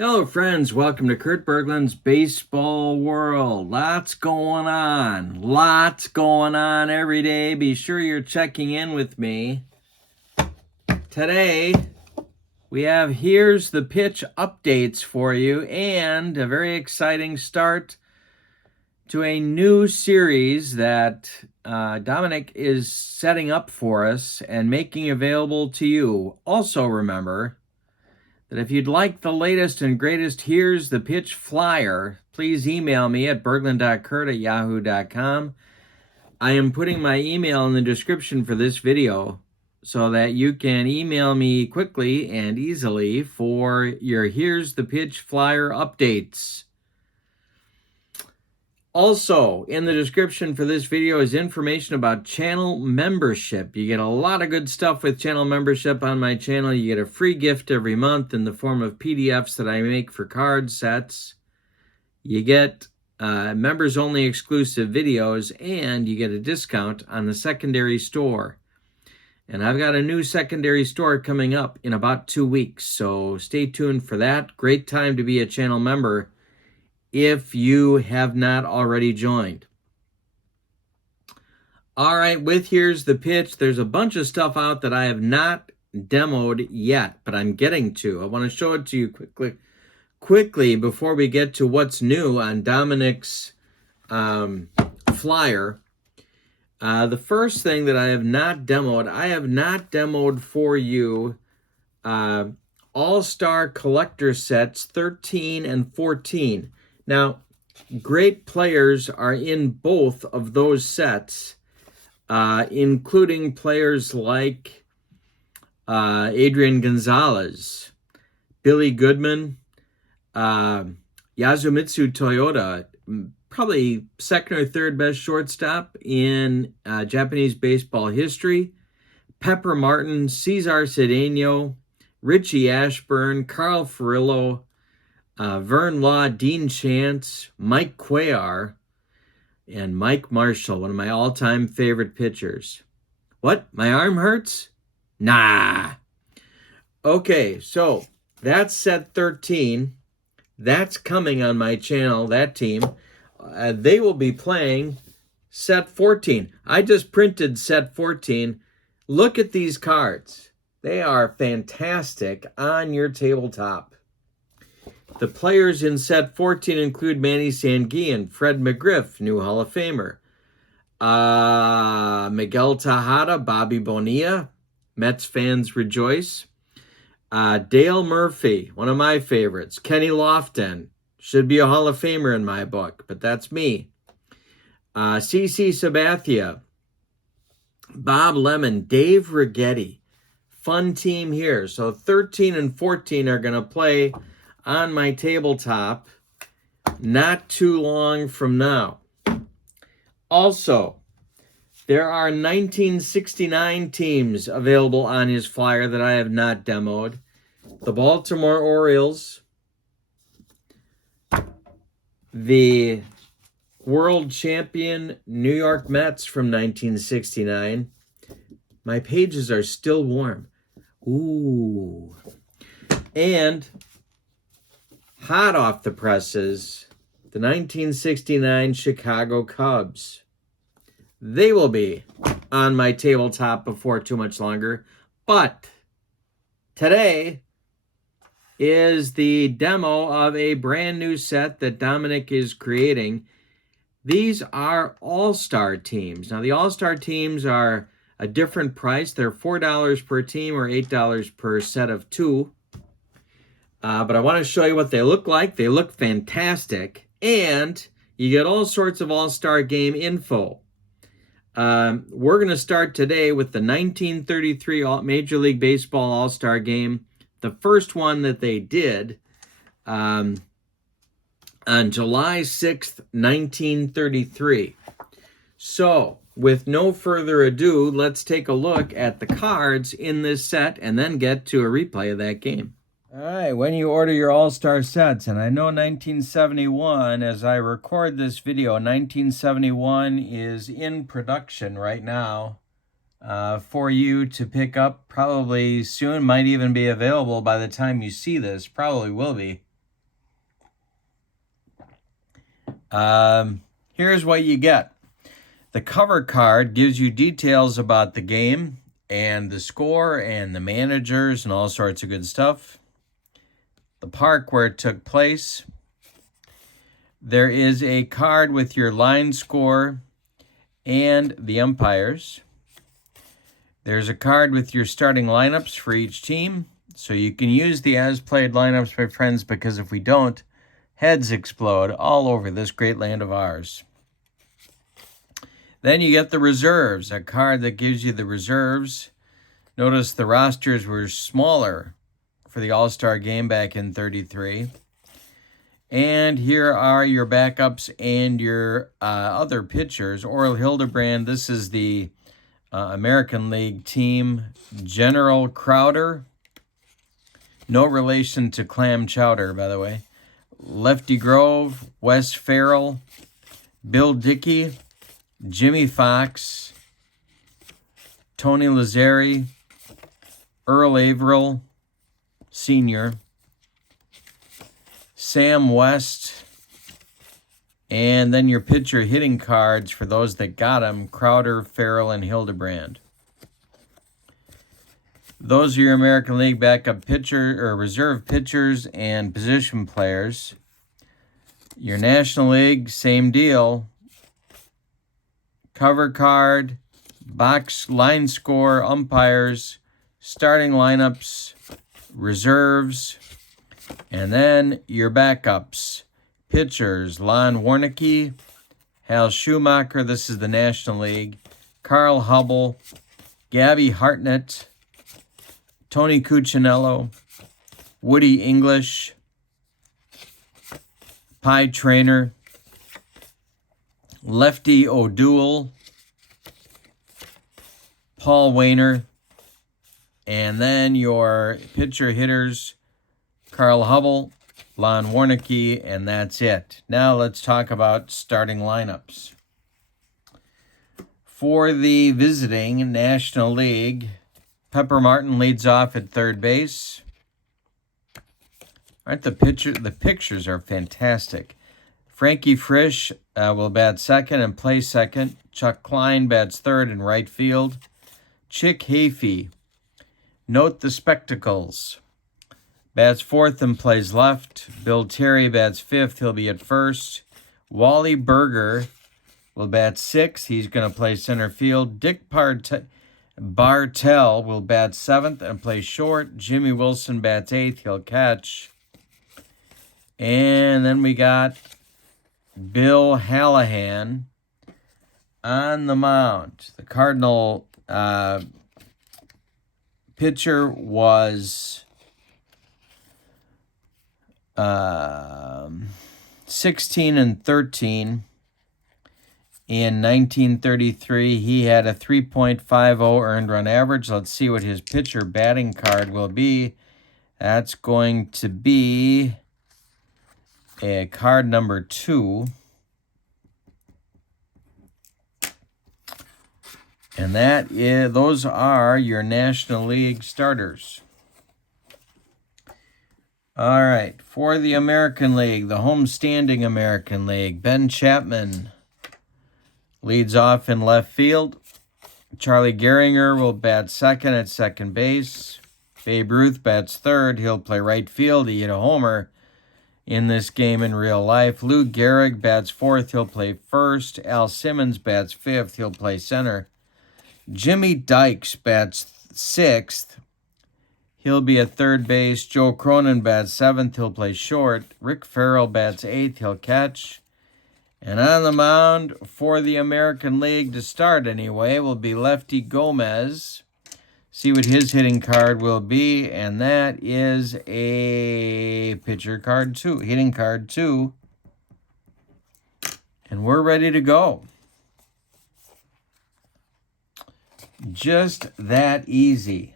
Hello, friends. Welcome to Kurt Berglund's Baseball World. Lots going on. Lots going on every day. Be sure you're checking in with me. Today, we have Here's the Pitch updates for you and a very exciting start to a new series that Dominic is setting up for us and making available to you. Also, remember that if you'd like the latest and greatest Here's the Pitch flyer, please email me at berglund.kurt@yahoo.com. I am putting my email in the description for this video so that you can email me quickly and easily for your Here's the Pitch flyer updates. Also, in the description for this video is information about channel membership. You get a lot of good stuff with channel membership on my channel. You get a free gift every month in the form of PDFs that I make for card sets. You get members-only exclusive videos, and you get a discount on the secondary store. And I've got a new secondary store coming up in about 2 weeks, so stay tuned for that. Great time to be a channel member if you have not already joined. All right, with Here's the Pitch, there's a bunch of stuff out that I have not demoed yet, but I'm getting to. I want to show it to you quickly before we get to what's new on Dominic's flyer. The first thing that I have not demoed for you All-Star Collector Sets 13 and 14. Now, great players are in both of those sets, including players like Adrian Gonzalez, Billy Goodman, Yasumitsu Toyota, probably second or third best shortstop in Japanese baseball history, Pepper Martin, Cesar Cedeno, Richie Ashburn, Carl Furillo, Vern Law, Dean Chance, Mike Cuellar, and Mike Marshall, one of my all-time favorite pitchers. What? My arm hurts? Nah. Okay, so that's set 13. That's coming on my channel, that team. They will be playing set 14. I just printed set 14. Look at these cards. They are fantastic on your tabletop. The players in set 14 include Manny Sanguillen, Fred McGriff, new Hall of Famer, Miguel Tejada, Bobby Bonilla, Mets fans rejoice, Dale Murphy, one of my favorites, Kenny Lofton, should be a Hall of Famer in my book, but that's me, CC Sabathia, Bob Lemon, Dave Righetti. Fun team here. So 13 and 14 are going to play on my tabletop not too long from now. Also, there are 1969 teams available on his flyer that I have not demoed. The Baltimore Orioles, the world champion New York Mets from 1969. My pages are still warm. Ooh. And hot off the presses, the 1969 Chicago Cubs. They will be on my tabletop before too much longer. But today is the demo of a brand new set that Dominic is creating. These are all-star teams. Now, the all-star teams are a different price. They're $4 per team or $8 per set of two. But I want to show you what they look like. They look fantastic. And you get all sorts of all-star game info. We're going to start today with the 1933 Major League Baseball All-Star Game, the first one that they did on July 6th, 1933. So, with no further ado, let's take a look at the cards in this set and then get to a replay of that game. All right, when you order your all-star sets, and I know 1971, as I record this video, 1971 is in production right now for you to pick up probably soon, might even be available by the time you see this, probably will be. Here's what you get. The cover card gives you details about the game and the score and the managers and all sorts of good stuff. The park where it took place. There is a card with your line score and the umpires. There's a card with your starting lineups for each team. So you can use the as-played lineups, my friends, because if we don't, heads explode all over this great land of ours. Then you get the reserves, a card that gives you the reserves. Notice the rosters were smaller for the All-Star game back in '33. And here are your backups and your other pitchers. Orel Hildebrand, this is the American League team. General Crowder, no relation to clam chowder, by the way. Lefty Grove, Wes Farrell, Bill Dickey, Jimmy Fox, Tony Lazzari, Earl Averill Sr., Sam West, and then your pitcher hitting cards for those that got them, Crowder, Farrell, and Hildebrand. Those are your American League backup pitcher or reserve pitchers and position players. Your National League, same deal. Cover card, box line score, umpires, starting lineups, reserves, and then your backups. Pitchers, Lon Warnicki, Hal Schumacher, this is the National League, Carl Hubble, Gabby Hartnett, Tony Cuccinello, Woody English, Pie Traynor, Lefty O'Doul, Paul Wainer, and then your pitcher hitters, Carl Hubble, Lon Warnicki, and that's it. Now let's talk about starting lineups. For the visiting National League, Pepper Martin leads off at third base. Aren't the pictures are fantastic. Frankie Frisch will bat second and play second. Chuck Klein bats third in right field. Chick Hafey, note the spectacles, bats fourth and plays left. Bill Terry bats fifth. He'll be at first. Wally Berger will bat sixth. He's going to play center field. Dick Bartell will bat seventh and play short. Jimmy Wilson bats eighth. He'll catch. And then we got Bill Hallahan on the mound. The Cardinal pitcher was 16-13 in 1933. He had a 3.50 earned run average. Let's see what his pitcher batting card will be. That's going to be a card number 2. And those are your National League starters. All right, for the American League, the homestanding American League, Ben Chapman leads off in left field. Charlie Gehringer will bat second at second base. Babe Ruth bats third. He'll play right field. He hit a homer in this game in real life. Lou Gehrig bats fourth. He'll play first. Al Simmons bats fifth. He'll play center. Jimmy Dykes bats sixth. He'll be at third base. Joe Cronin bats seventh. He'll play short. Rick Farrell bats eighth. He'll catch. And on the mound for the American League to start anyway will be Lefty Gomez. See what his hitting card will be. And that is a pitcher card 2. Hitting card 2. And we're ready to go. Just that easy.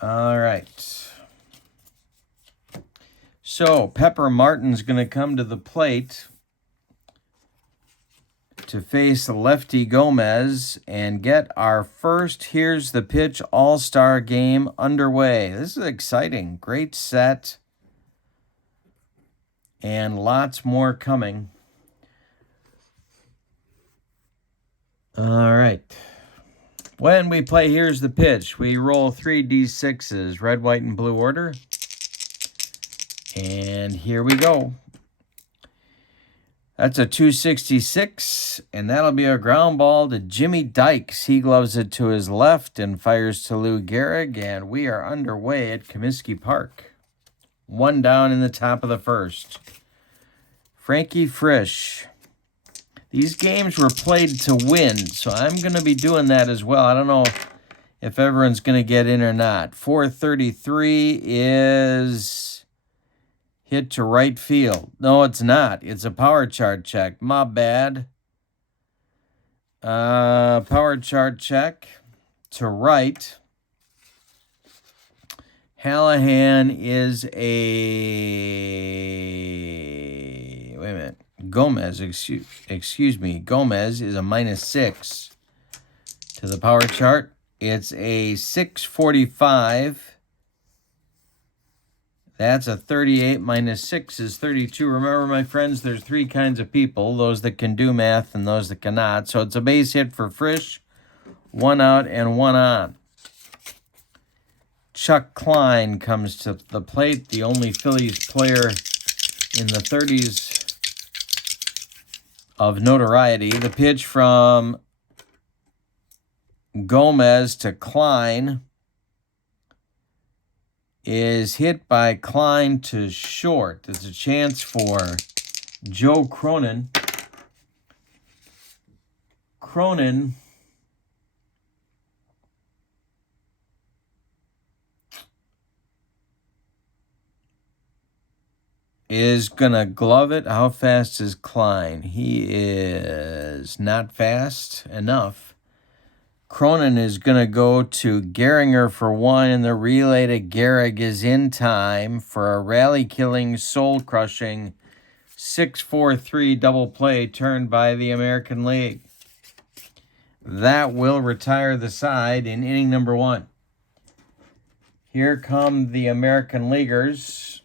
All right. So Pepper Martin's going to come to the plate to face Lefty Gomez and get our first Here's the Pitch All-Star game underway. This is exciting. Great set. And lots more coming. All right. When we play Here's the Pitch, we roll 3 D6s, red, white, and blue order. And here we go. That's a 266, and that'll be a ground ball to Jimmy Dykes. He gloves it to his left and fires to Lou Gehrig, and we are underway at Comiskey Park. 1 down in the top of the first. Frankie Frisch. These games were played to win, so I'm going to be doing that as well. I don't know if everyone's going to get in or not. 433 is hit to right field. No, it's not. It's a power chart check. My bad. Power chart check to right. Hallahan is a... Wait a minute. Gomez, excuse me. Gomez is a -6 to the power chart. It's a 645. That's a 38 minus 6 is 32. Remember, my friends, there's 3 kinds of people, those that can do math and those that cannot. So it's a base hit for Frisch, 1 out and 1 on. Chuck Klein comes to the plate, the only Phillies player in the 30s of notoriety. The pitch from Gomez to Klein is hit by Klein to short. There's a chance for Joe Cronin. Cronin is going to glove it. How fast is Klein? He is not fast enough. Cronin is going to go to Gehringer for 1, and the relay to Gehrig is in time for a rally-killing, soul-crushing 6-4-3 double play turned by the American League. That will retire the side in inning number 1. Here come the American Leaguers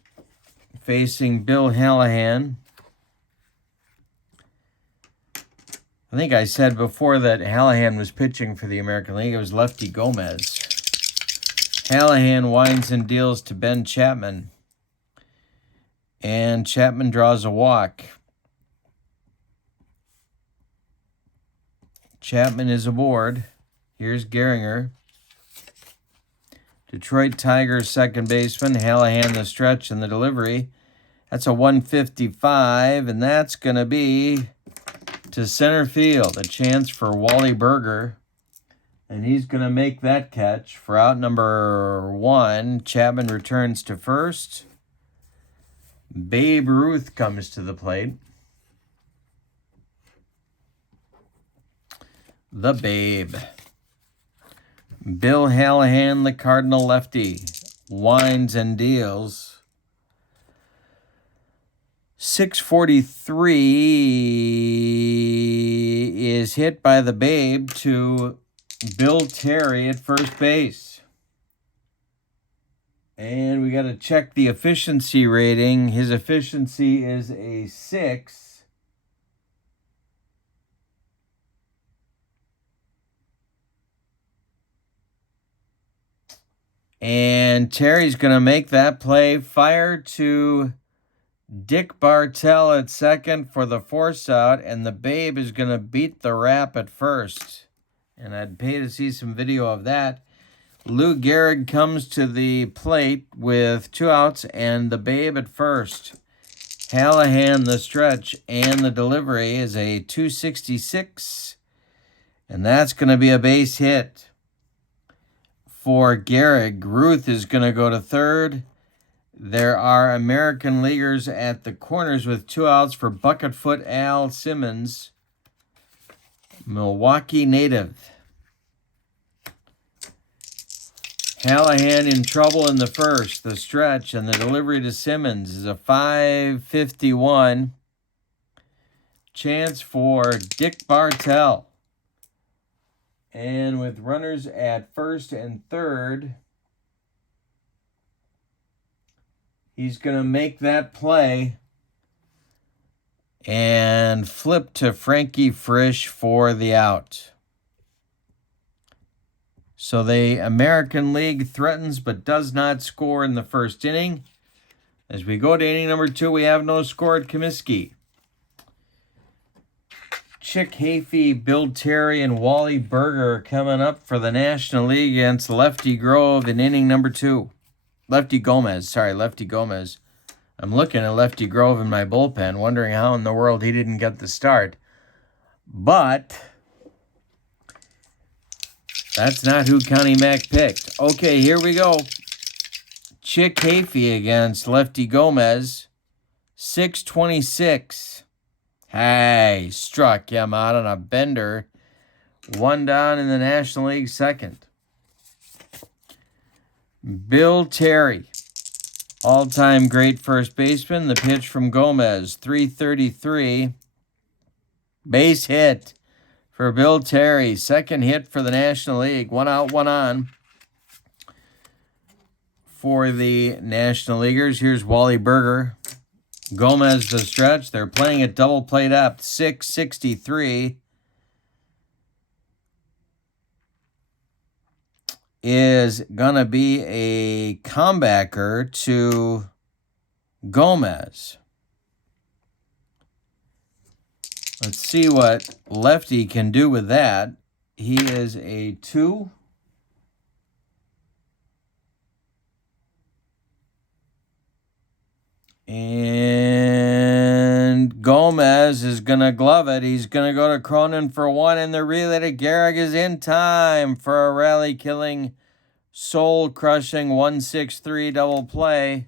facing Bill Hallahan. I think I said before that Hallahan was pitching for the American League. It was lefty Gomez. Hallahan winds and deals to Ben Chapman. And Chapman draws a walk. Chapman is aboard. Here's Gehringer. Detroit Tigers second baseman. Hallahan the stretch and the delivery. That's a 155, and that's going to be to center field. A chance for Wally Berger. And he's going to make that catch for out number 1. Chapman returns to first. Babe Ruth comes to the plate. The Babe. Bill Hallahan, the Cardinal lefty, winds and deals. 643 is hit by the Babe to Bill Terry at first base. And we got to check the efficiency rating. His efficiency is a 6. And Terry's going to make that play. Fire to Dick Bartell at second for the force out. And the Babe is going to beat the rap at first. And I'd pay to see some video of that. Lou Gehrig comes to the plate with 2 outs and the Babe at first. Hallahan, the stretch, and the delivery is a 266. And that's going to be a base hit for Gehrig. Ruth is going to go to third. There are American Leaguers at the corners with 2 outs for Bucketfoot Al Simmons, Milwaukee native. Hallahan in trouble in the first. The stretch and the delivery to Simmons is a 551. Chance for Dick Bartell. And with runners at first and third, he's going to make that play. And flip to Frankie Frisch for the out. So the American League threatens but does not score in the first inning. As we go to inning number 2, we have no score at Comiskey. Chick Hafey, Bill Terry, and Wally Berger coming up for the National League against Lefty Grove in inning number 2. Lefty Gomez. I'm looking at Lefty Grove in my bullpen, wondering how in the world he didn't get the start. But that's not who Connie Mack picked. Okay, here we go. Chick Hafey against Lefty Gomez. 6:26. Hey, struck him out on a bender. 1 down in the National League second. Bill Terry, all-time great first baseman. The pitch from Gomez, 3:33. Base hit for Bill Terry. Second hit for the National League. 1 out, 1 on for the National Leaguers. Here's Wally Berger. Gomez the stretch. They're playing at double play depth. 6:63 is going to be a comebacker to Gomez. Let's see what Lefty can do with that. He is a 2. And Gomez is going to glove it. He's going to go to Cronin for 1, and the relay to Gehrig is in time for a rally-killing, soul-crushing 1-6-3 double play.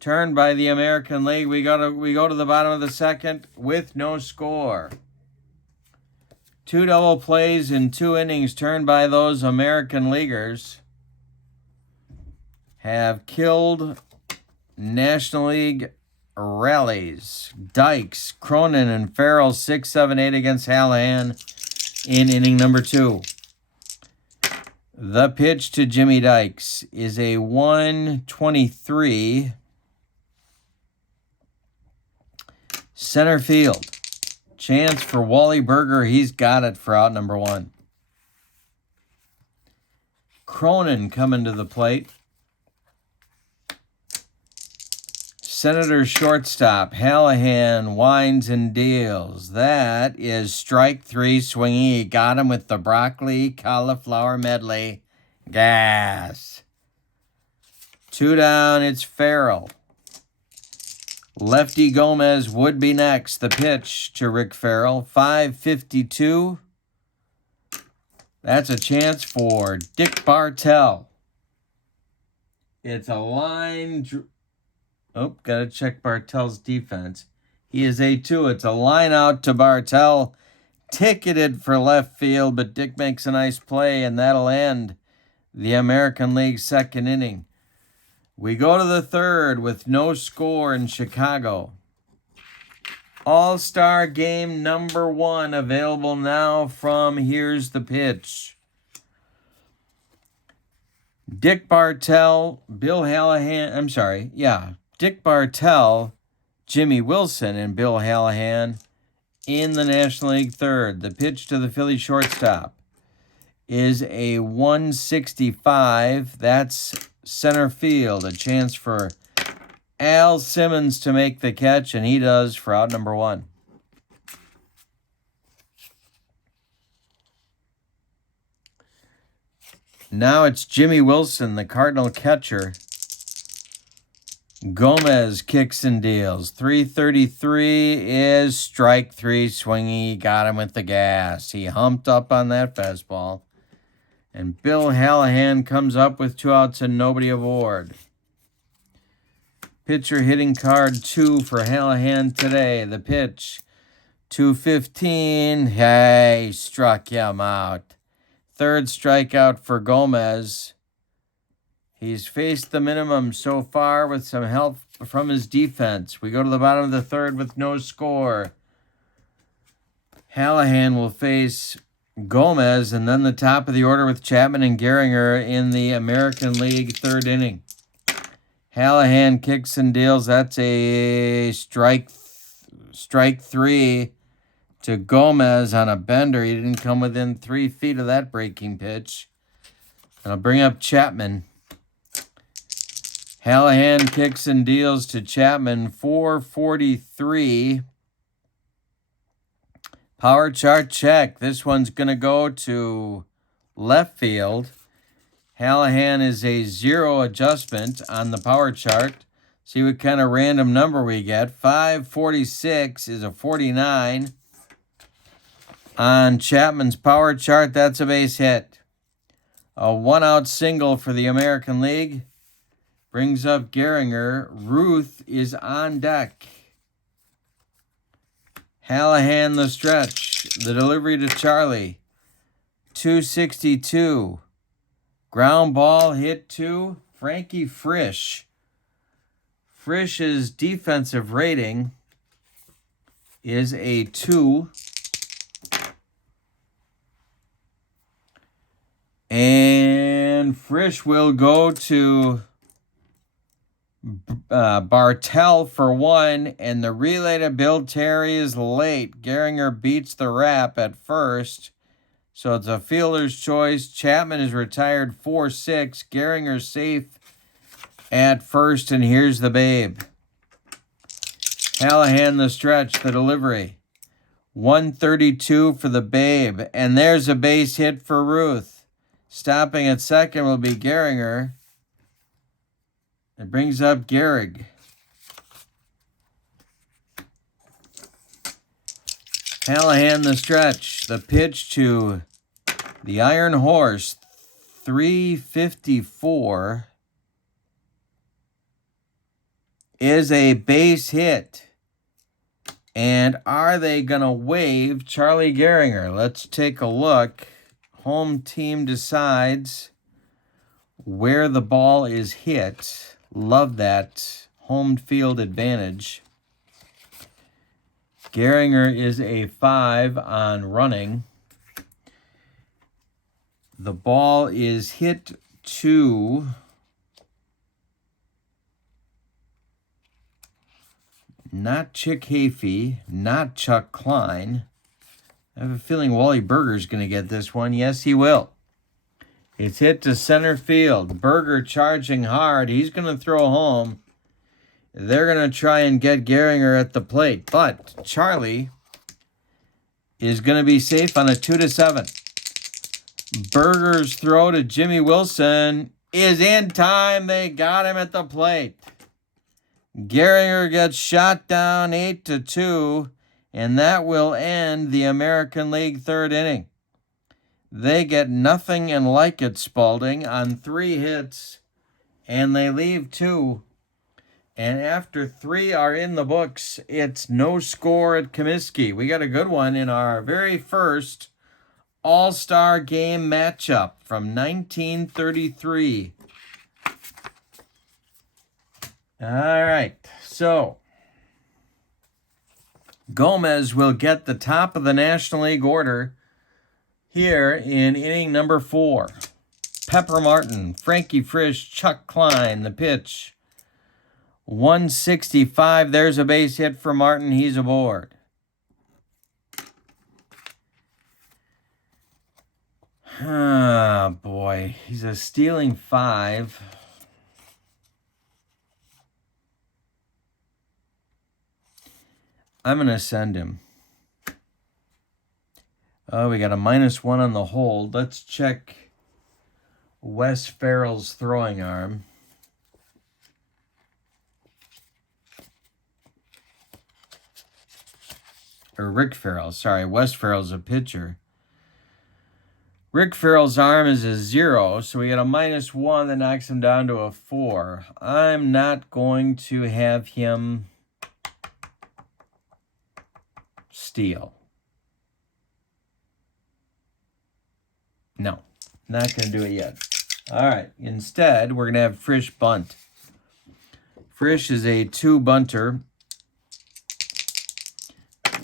Turned by the American League. We go to the bottom of the second with no score. 2 double plays in 2 innings turned by those American Leaguers have killed National League rallies. Dykes, Cronin, and Farrell 6-7-8 against Hallahan in inning number 2. The pitch to Jimmy Dykes is a 1-23 center field. Chance for Wally Berger. He's got it for out number 1. Cronin coming to the plate. Senator shortstop. Hallahan winds and deals. That is strike 3 swinging. He got him with the broccoli cauliflower medley. Gas. 2 down. It's Farrell. Lefty Gomez would be next. The pitch to Rick Farrell. 5:52. That's a chance for Dick Bartell. It's a line. Oh, got to check Bartell's defense. He is a 2. It's a line out to Bartell. Ticketed for left field, but Dick makes a nice play, and that'll end the American League second inning. We go to the third with no score in Chicago. All-Star Game number 1 available now from Here's the Pitch. Dick Bartell, Dick Bartell, Jimmy Wilson, and Bill Hallahan in the National League third. The pitch to the Philly shortstop is a 165. That's center field. A chance for Al Simmons to make the catch, and he does for out number 1. Now it's Jimmy Wilson, the Cardinal catcher. Gomez kicks and deals. 3:33 is strike 3 swinging. He got him with the gas. He humped up on that fastball. And Bill Hallahan comes up with 2 outs and nobody aboard. Pitcher hitting card 2 for Hallahan today. The pitch, 2:15. Hey, struck him out. Third strikeout for Gomez. He's faced the minimum so far with some help from his defense. We go to the bottom of the third with no score. Hallahan will face Gomez, and then the top of the order with Chapman and Gehringer in the American League third inning. Hallahan kicks and deals. That's a strike Strike 3 to Gomez on a bender. He didn't come within 3 feet of that breaking pitch. And I'll bring up Chapman. Hallahan kicks and deals to Chapman, 443. Power chart check. This one's going to go to left field. Hallahan is a 0 adjustment on the power chart. See what kind of random number we get. 546 is a 49. On Chapman's power chart, that's a base hit. A 1-out single for the American League. Brings up Gehringer. Ruth is on deck. Hallahan the stretch. The delivery to Charlie. 262. Ground ball hit to Frankie Frisch. Frisch's defensive rating is a 2. And Frisch will go to Bartell for 1, and the relay to Bill Terry is late. Gehringer beats the wrap at first, so it's a fielder's choice. Chapman is retired 4-6. Gehringer safe at first, and here's the babe. Hallahan the stretch, the delivery. 132 for the babe, and there's a base hit for Ruth. Stopping at second will be Gehringer. It brings up Gehrig. Hallahan the stretch. The pitch to the Iron Horse. 354 is a base hit. And are they going to waive Charlie Gehringer? Let's take a look. Home team decides where the ball is hit. Love that home field advantage. Gehringer is a 5 on running. The ball is hit to not Chick Hafey, not Chuck Klein. I have a feeling Wally Berger's going to get this one. Yes, he will. It's hit to center field. Berger charging hard. He's going to throw home. They're going to try and get Gehringer at the plate. But Charlie is going to be safe on a 2-7. Berger's throw to Jimmy Wilson is in time. They got him at the plate. Gehringer gets shot down 8-2. And that will end the American League third inning. They get nothing and like it, Spalding, on 3 hits, and they leave 2. And after 3 are in the books, it's no score at Comiskey. We got a good one in our very first All-Star Game matchup from 1933. All right, so Gomez will get the top of the National League order here in inning number 4. Pepper Martin, Frankie Frisch, Chuck Klein, the pitch. 165. There's a base hit for Martin. He's aboard. Ah, boy. He's a stealing 5. I'm going to send him. Oh, we got a -1 on the hold. Let's check Wes Farrell's throwing arm. Or Rick Farrell, sorry. Wes Farrell's a pitcher. Rick Farrell's arm is a 0, so we got a -1 that knocks him down to a 4. I'm not going to have him steal. No, not going to do it yet. All right, instead, we're going to have Frisch bunt. Frisch is a 2 bunter.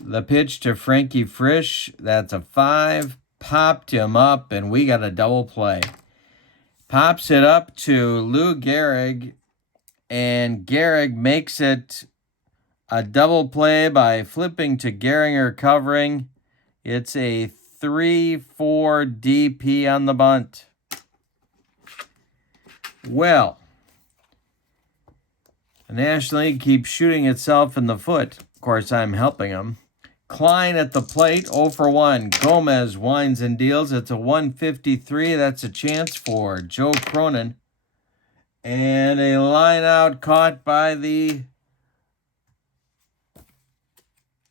The pitch to Frankie Frisch, that's a 5. Popped him up, and we got a double play. Pops it up to Lou Gehrig, and Gehrig makes it A double play by flipping to Gehringer covering. It's a 3-4 DP on the bunt. Well, the National League keeps shooting itself in the foot. Of course, I'm helping them. Klein at the plate, 0 for 1. Gomez winds and deals. It's a 153. That's a chance for Joe Cronin. And a line out caught by the,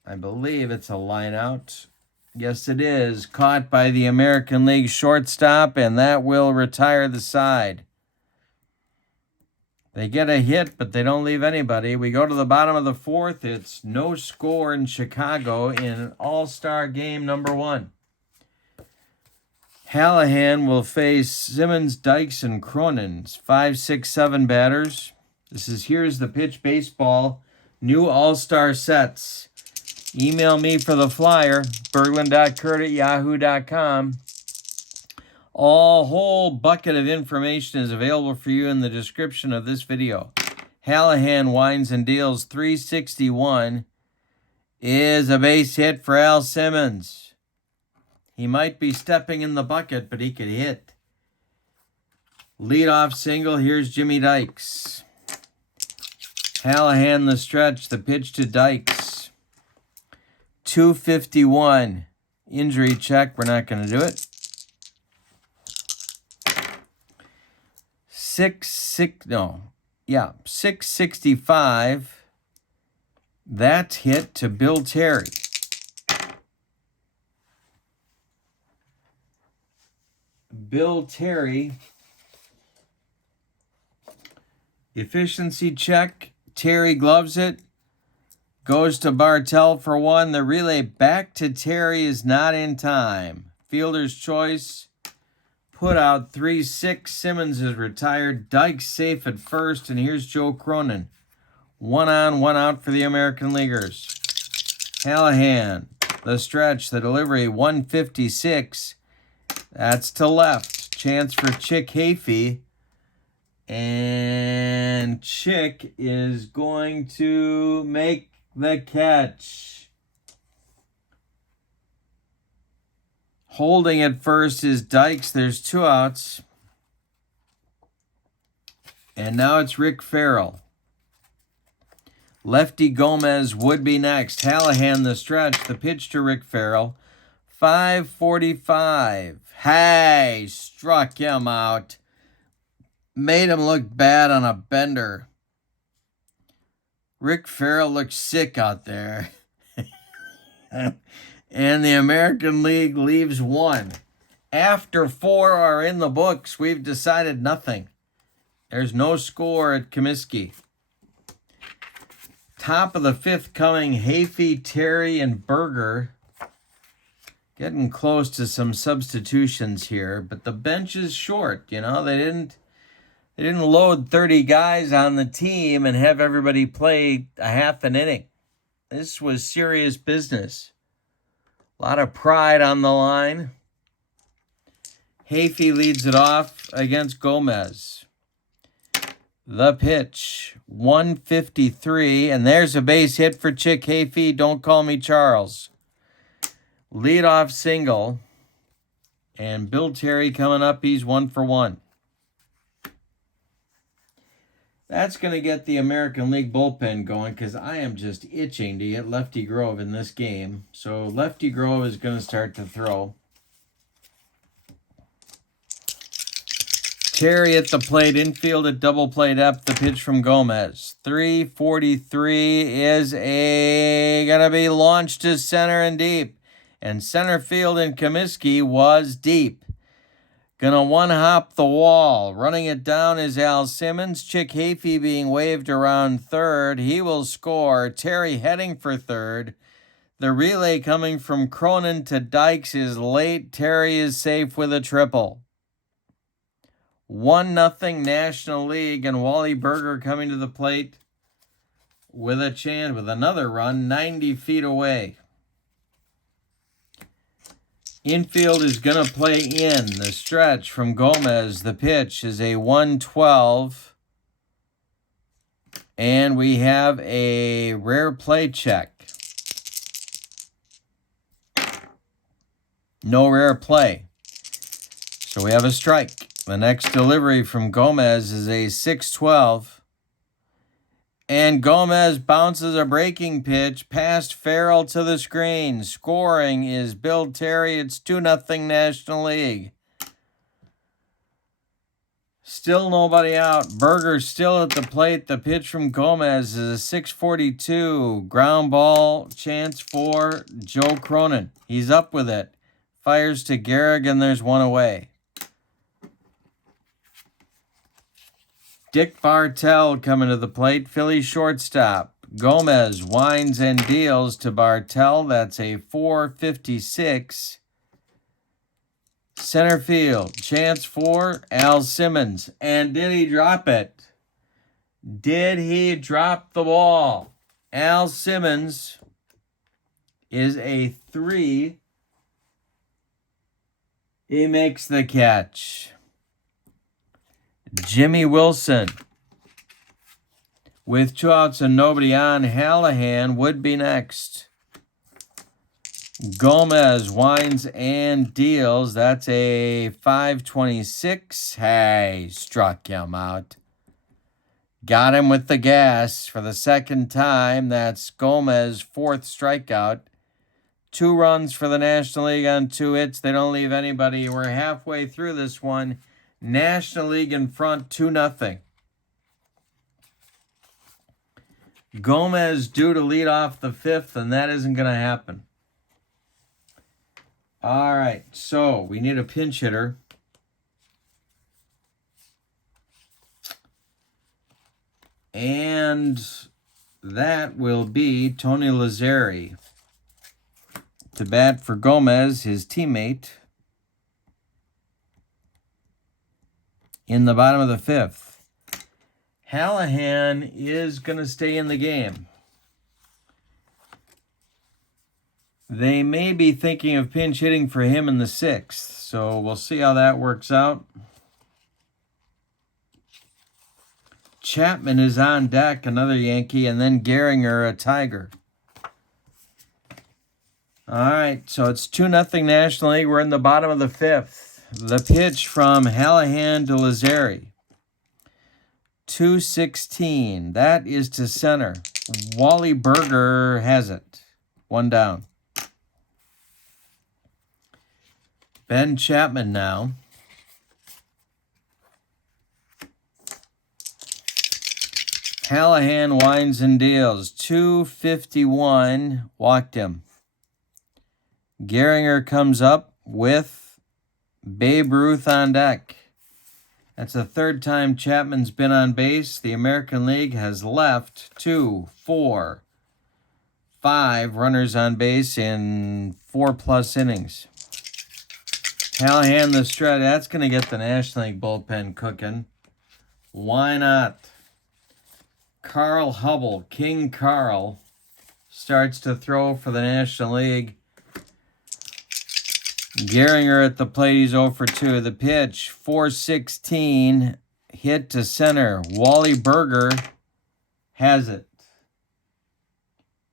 I believe it's a line out. Yes, it is. Caught by the American League shortstop, and that will retire the side. They get a hit, but they don't leave anybody. We go to the bottom of the fourth. It's no score in Chicago in All-Star Game number 1. Hallahan will face Simmons, Dykes, and Cronin. 5, 6, 7 batters. This is Here's the Pitch Baseball. New All-Star sets. Email me for the flyer, berglund.kurt@yahoo.com. A whole bucket of information is available for you in the description of this video. Hallahan winds and deals. 361 is a base hit for Al Simmons. He might be stepping in the bucket, but he could hit. Leadoff single. Here's Jimmy Dykes. Hallahan the stretch. The pitch to Dykes. 251. Injury check. We're not going to do it. 665. That's hit to Bill Terry. Bill Terry. Efficiency check. Terry gloves it. Goes to Bartell for 1. The relay back to Terry is not in time. Fielder's choice. Put out 3-6. Simmons is retired. Dykes safe at first. And here's Joe Cronin. 1 on, 1 out for the American Leaguers. Hallahan, the stretch, the delivery, 156. That's to left. Chance for Chick Hafey. And Chick is going to make the catch. Holding at first is Dykes. There's 2 outs. And now it's Rick Farrell. Lefty Gomez would be next. Hallahan the stretch. The pitch to Rick Farrell. 5:45. Hey, struck him out. Made him look bad on a bender. Rick Farrell looks sick out there. And the American League leaves 1. After 4 are in the books, we've decided nothing. There's no score at Comiskey. Top of the 5th coming, Hafey, Terry, and Berger. Getting close to some substitutions here, but the bench is short. You know, they didn't load 30 guys on the team and have everybody play a half an inning. This was serious business. A lot of pride on the line. Hafey leads it off against Gomez. The pitch, 153, and there's a base hit for Chick Hafey. Don't call me Charles. Leadoff single, and Bill Terry coming up. He's 1 for 1. That's going to get the American League bullpen going because I am just itching to get Lefty Grove in this game. So Lefty Grove is going to start to throw. Terry at the plate, infield at double play depth. The pitch from Gomez. 343 is going to be launched to center and deep. And center field in Comiskey was deep. Gonna one-hop the wall. Running it down is Al Simmons. Chick Hafey being waved around third. He will score. Terry heading for third. The relay coming from Cronin to Dykes is late. Terry is safe with a triple. 1-0 National League, and Wally Berger coming to the plate with a chance with another run 90 feet away. Infield is going to play in. The stretch from Gomez. The pitch is a 112. And we have a rare play check. No rare play. So we have a strike. The next delivery from Gomez is a 6-12. And Gomez bounces a breaking pitch past Farrell to the screen. Scoring is Bill Terry. It's 2-0 National League. Still nobody out. Berger still at the plate. The pitch from Gomez is a 6:42. Ground ball chance for Joe Cronin. He's up with it. Fires to Gehrig, and there's one away. Dick Bartell coming to the plate. Philly shortstop. Gomez winds and deals to Bartell. That's a 4:56. Center field, chance for Al Simmons. And did he drop it? Did he drop the ball? Al Simmons is a 3. He makes the catch. Jimmy Wilson, with 2 outs and nobody on. Hallahan would be next. Gomez winds and deals. That's a 5:26. Hey, struck him out. Got him with the gas for the second time. That's Gomez's 4th strikeout. 2 runs for the National League on 2 hits. They don't leave anybody. We're halfway through this one. National League in front, 2-0. Gomez due to lead off the 5th, and that isn't going to happen. All right, so we need a pinch hitter. And that will be Tony Lazzeri. To bat for Gomez, his teammate, in the bottom of the 5th. Hallahan is going to stay in the game. They may be thinking of pinch hitting for him in the 6th, so we'll see how that works out. Chapman is on deck, another Yankee, and then Gehringer, a Tiger. All right, so it's 2-0 National League. We're in the bottom of the 5th. The pitch from Hallahan to Lazzeri. 2-16. That is to center. Wally Berger has it. 1 down. Ben Chapman now. Hallahan winds and deals. 2:51. Walked him. Gehringer comes up with Babe Ruth on deck. That's the 3rd time Chapman's been on base. The American League has left 2, 4, 5 runners on base in 4+ innings. Hallahan the stretch. That's going to get the National League bullpen cooking. Why not? Carl Hubble, King Carl, starts to throw for the National League. Gehringer at the plate, he's 0 for 2. The pitch, 4:16, hit to center. Wally Berger has it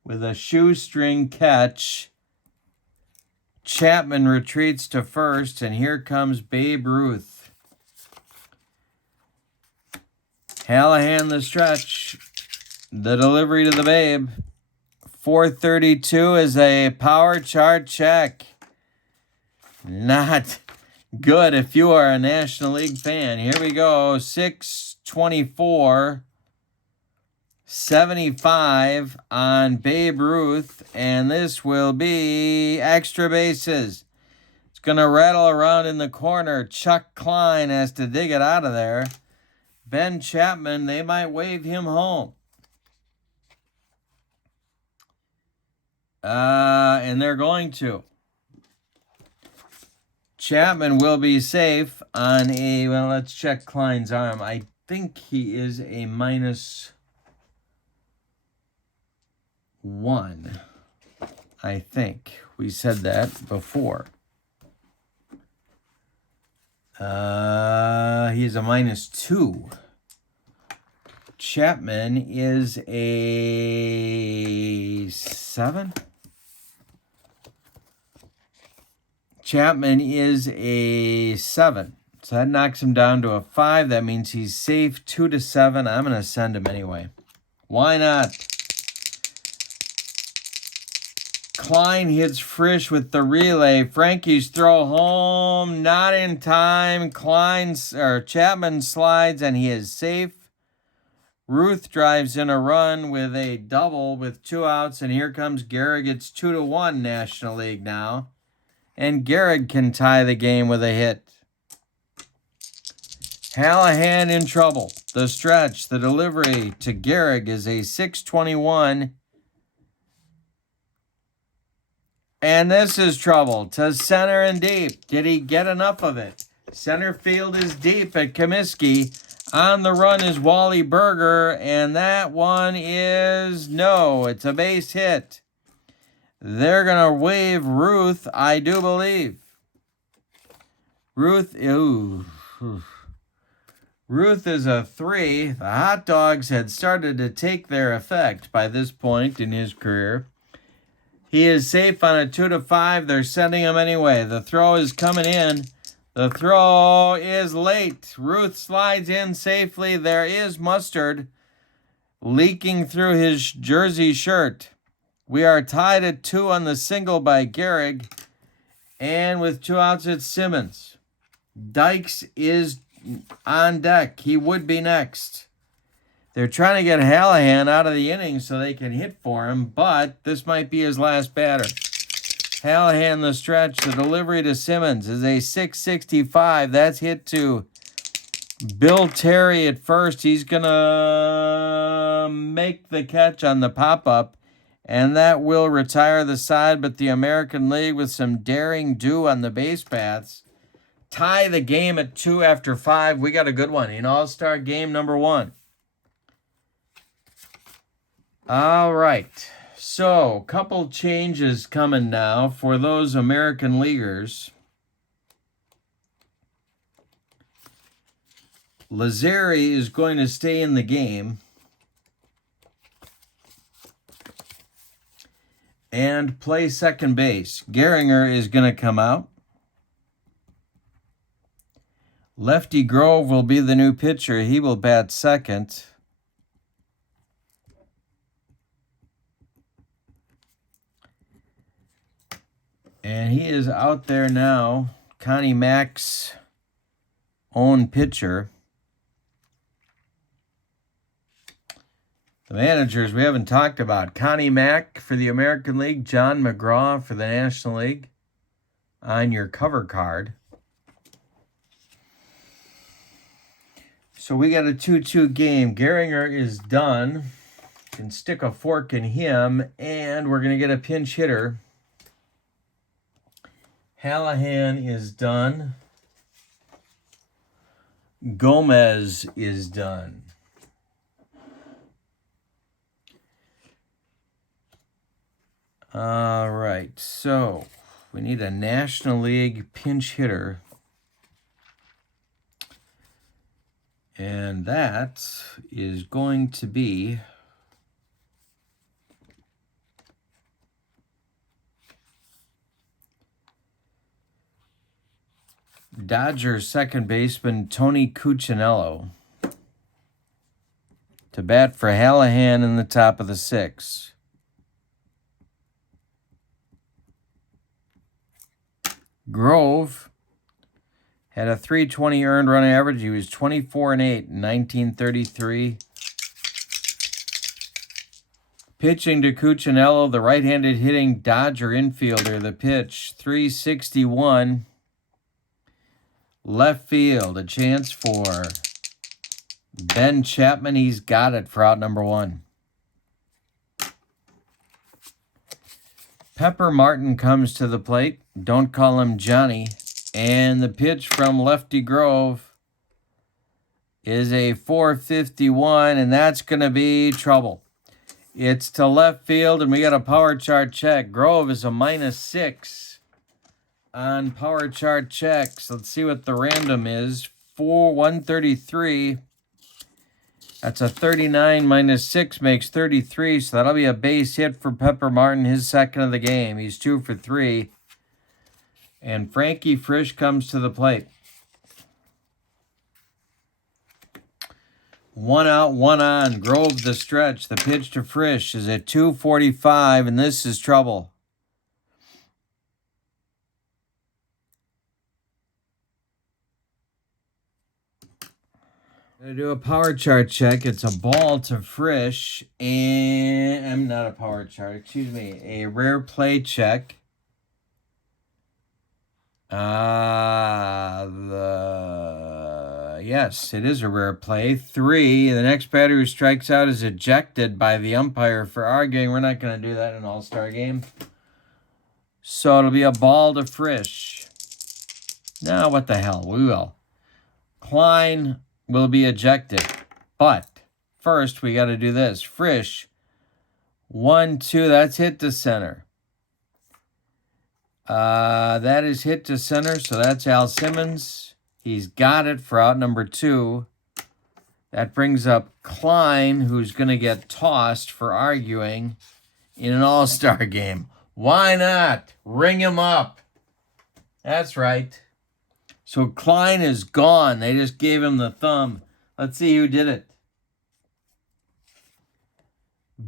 with a shoestring catch. Chapman retreats to first, and here comes Babe Ruth. Hallahan the stretch. The delivery to the Babe. 4:32 is a power chart check. Not good if you are a National League fan. Here we go. 6:24. 75 on Babe Ruth. And this will be extra bases. It's going to rattle around in the corner. Chuck Klein has to dig it out of there. Ben Chapman, they might wave him home. And they're going to. Chapman will be safe on a, well, let's check Klein's arm. I think he is a -1. I think we said that before. He's a -2. Chapman is a 7. Chapman is a 7. So that knocks him down to a 5. That means he's safe 2-7. I'm going to send him anyway. Why not? Klein hits Frisch with the relay. Frankie's throw home, not in time. Chapman slides, and he is safe. Ruth drives in a run with a double with 2 outs, and here comes Gehrig. It's 2-1 National League now. And Gehrig can tie the game with a hit. Hallahan in trouble. The stretch, the delivery to Gehrig is a 6-21. And this is trouble to center and deep. Did he get enough of it? Center field is deep at Comiskey. On the run is Wally Berger, and that one is no. It's a base hit. They're going to wave Ruth, I do believe. Ruth is a 3. The hot dogs had started to take their effect by this point in his career. He is safe on a 2-5. They're sending him anyway. The throw is coming in. The throw is late. Ruth slides in safely. There is mustard leaking through his jersey shirt. We are tied at 2 on the single by Gehrig. And with 2 outs, it's Simmons. Dykes is on deck. He would be next. They're trying to get Hallahan out of the inning so they can hit for him, but this might be his last batter. Hallahan the stretch. The delivery to Simmons is a 665. That's hit to Bill Terry at first. He's going to make the catch on the pop-up, and that will retire the side, but the American League with some daring do on the base paths tie the game at 2 after 5. We got a good one in All-Star Game number 1. All right, so couple changes coming now for those American Leaguers. Lazzeri is going to stay in the game and play second base. Gehringer is going to come out. Lefty Grove will be the new pitcher. He will bat second. And he is out there now. Connie Mack's own pitcher. The managers we haven't talked about. Connie Mack for the American League. John McGraw for the National League. On your cover card. So we got a 2-2 game. Gehringer is done. Can stick a fork in him. And we're going to get a pinch hitter. Hallahan is done. Gomez is done. All right, so we need a National League pinch hitter. And that is going to be Dodgers second baseman Tony Cuccinello to bat for Hallahan in the top of the 6. Grove had a .320 earned run average. He was 24-8 in 1933. Pitching to Cuccinello, the right-handed hitting Dodger infielder. The pitch, .361. Left field, a chance for Ben Chapman. He's got it for out number 1. Pepper Martin comes to the plate. Don't call him Johnny. And the pitch from Lefty Grove is a .451, and that's going to be trouble. It's to left field, and we got a power chart check. Grove is a -6 on power chart checks. Let's see what the random is. 133. That's a 39 minus 6 makes 33, so that'll be a base hit for Pepper Martin, his second of the game. He's 2 for 3. And Frankie Frisch comes to the plate. 1 out, 1 on. Grove the stretch. The pitch to Frisch is at 2:45, and this is trouble. Gonna do a power chart check. It's a ball to Frisch, and I'm not a power chart. Excuse me, a rare play check. Yes, it is a rare play. 3. The next batter who strikes out is ejected by the umpire for arguing. We're not going to do that in an all-star game. So it'll be a ball to Frisch. Now, what the hell? We will. Klein will be ejected. But first, we got to do this. Frisch, 1-2. That's hit to center. That is hit to center, so that's Al Simmons. He's got it for out number 2. That brings up Klein, who's going to get tossed for arguing in an all-star game. Why not? Ring him up. That's right. So Klein is gone. They just gave him the thumb. Let's see who did it.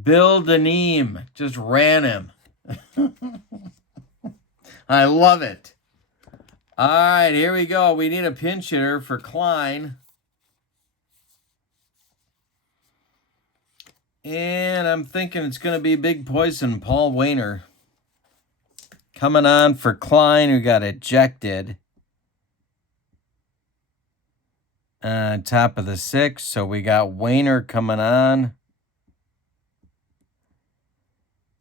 Bill Deneem just ran him. I love it. All right, here we go. We need a pinch hitter for Klein. And I'm thinking it's going to be Big Poison, Paul Wainer. Coming on for Klein, who got ejected. Top of the 6th, so we got Wainer coming on.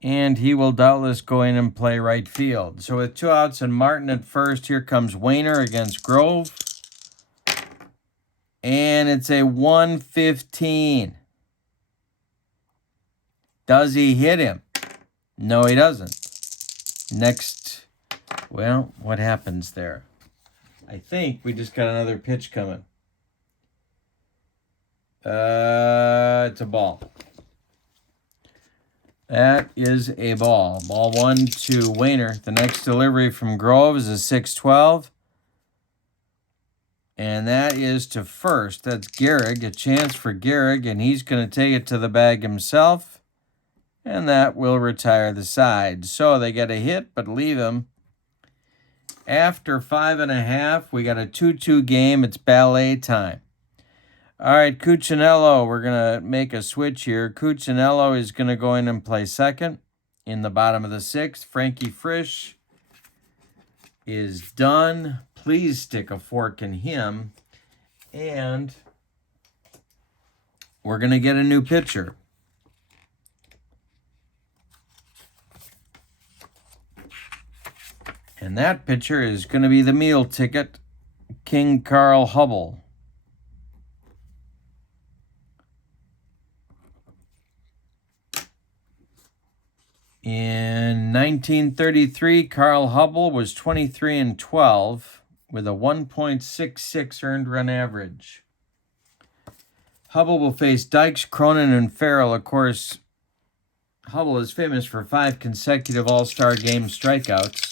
And he will doubtless go in and play right field. So with 2 outs and Martin at first, here comes Wainer against Grove. And it's a 1-15. Does he hit him? No, he doesn't. Next, well, what happens there? I think we just got another pitch coming. It's a ball. That is a ball. Ball 1 to Wainer. The next delivery from Grove is a 6-12. And that is to first. That's Gehrig. A chance for Gehrig, and he's going to take it to the bag himself. And that will retire the side. So they get a hit, but leave him. After 5.5, we got a 2-2 game. It's ballet time. All right, Cuccinello, we're going to make a switch here. Cuccinello is going to go in and play second in the bottom of the 6th. Frankie Frisch is done. Please stick a fork in him. And we're going to get a new pitcher. And that pitcher is going to be the meal ticket, King Carl Hubble. In 1933, Carl Hubble was 23-12 with a 1.66 earned run average. Hubble will face Dykes, Cronin, and Farrell. Of course, Hubble is famous for 5 consecutive All-Star Game strikeouts.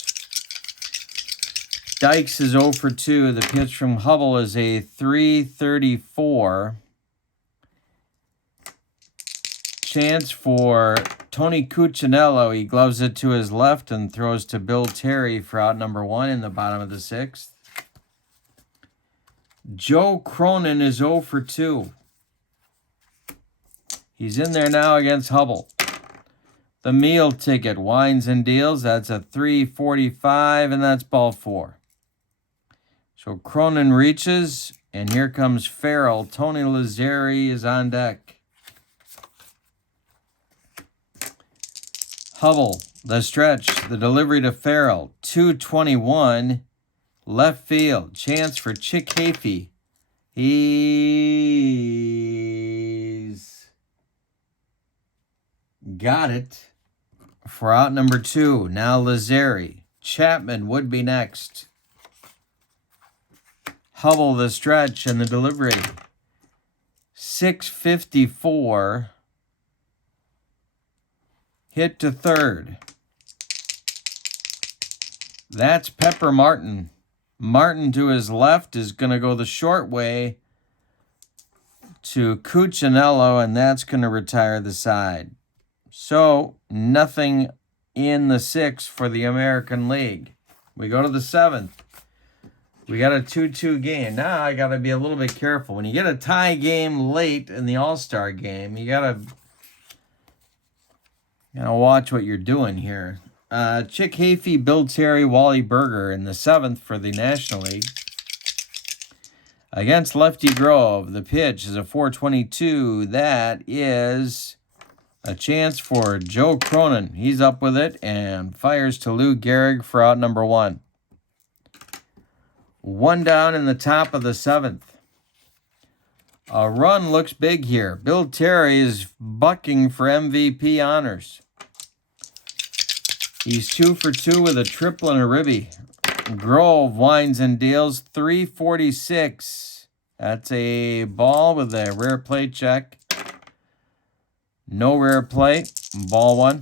Dykes is 0 for 2. The pitch from Hubble is a 334. Chance for Tony Cuccinello. He gloves it to his left and throws to Bill Terry for out number 1 in the bottom of the 6th. Joe Cronin is 0 for 2. He's in there now against Hubble. The meal ticket winds and deals. That's a 345, and that's ball 4. So Cronin reaches, and here comes Farrell. Tony Lazzeri is on deck. Hubble, the stretch, the delivery to Farrell. 221, left field. Chance for Chick Hafey. He's got it for out number 2. Now Lazzeri. Chapman would be next. Hubble, the stretch, and the delivery. 654. Hit to third. That's Pepper Martin. Martin to his left is going to go the short way to Cuccinello, and that's going to retire the side. So, nothing in the 6th for the American League. We go to the 7th. We got a 2-2 game. Now I got to be a little bit careful. When you get a tie game late in the All-Star game, you got to watch what you're doing here. Chick Hafey, Bill Terry, Wally Berger in the 7th for the National League. Against Lefty Grove, the pitch is a 422. That is a chance for Joe Cronin. He's up with it and fires to Lou Gehrig for out number 1. 1 down in the top of the 7th. A run looks big here. Bill Terry is bucking for MVP honors. He's 2 for 2 with a triple and a ribby. Grove winds and deals 346. That's a ball with a rare play check. No rare play. Ball 1.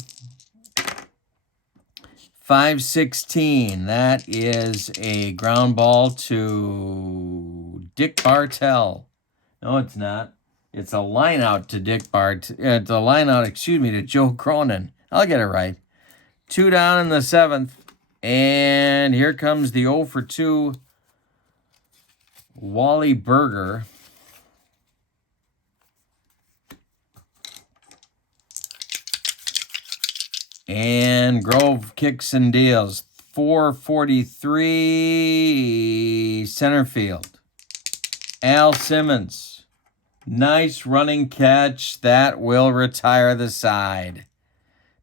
516. That is a ground ball to Dick Bartell. No, it's not. It's a line out to It's a line out, to Joe Cronin. I'll get it right. 2 down in the 7th. And here comes the 0 for 2 Wally Berger. And Grove kicks and deals. 443 center field. Al Simmons. Nice running catch. That will retire the side.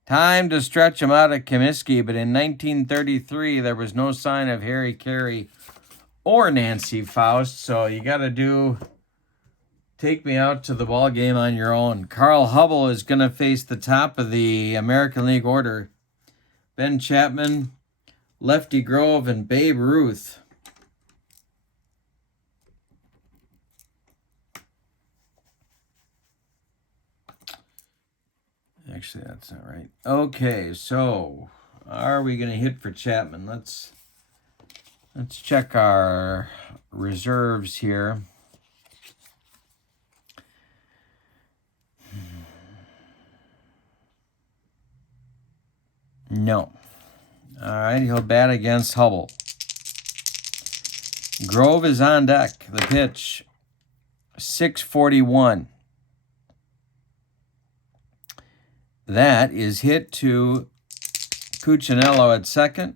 Time to stretch him out at Comiskey, but in 1933, there was no sign of Harry Carey or Nancy Faust, so you got to take me out to the ball game on your own. Carl Hubble is going to face the top of the American League order. Ben Chapman, Lefty Grove, and Babe Ruth. Actually, that's not right. Okay, so are we going to hit for Chapman? Let's check our reserves here. No. All right, he'll bat against Hubble. Grove is on deck. The pitch, 641. That is hit to Cuccinello at second.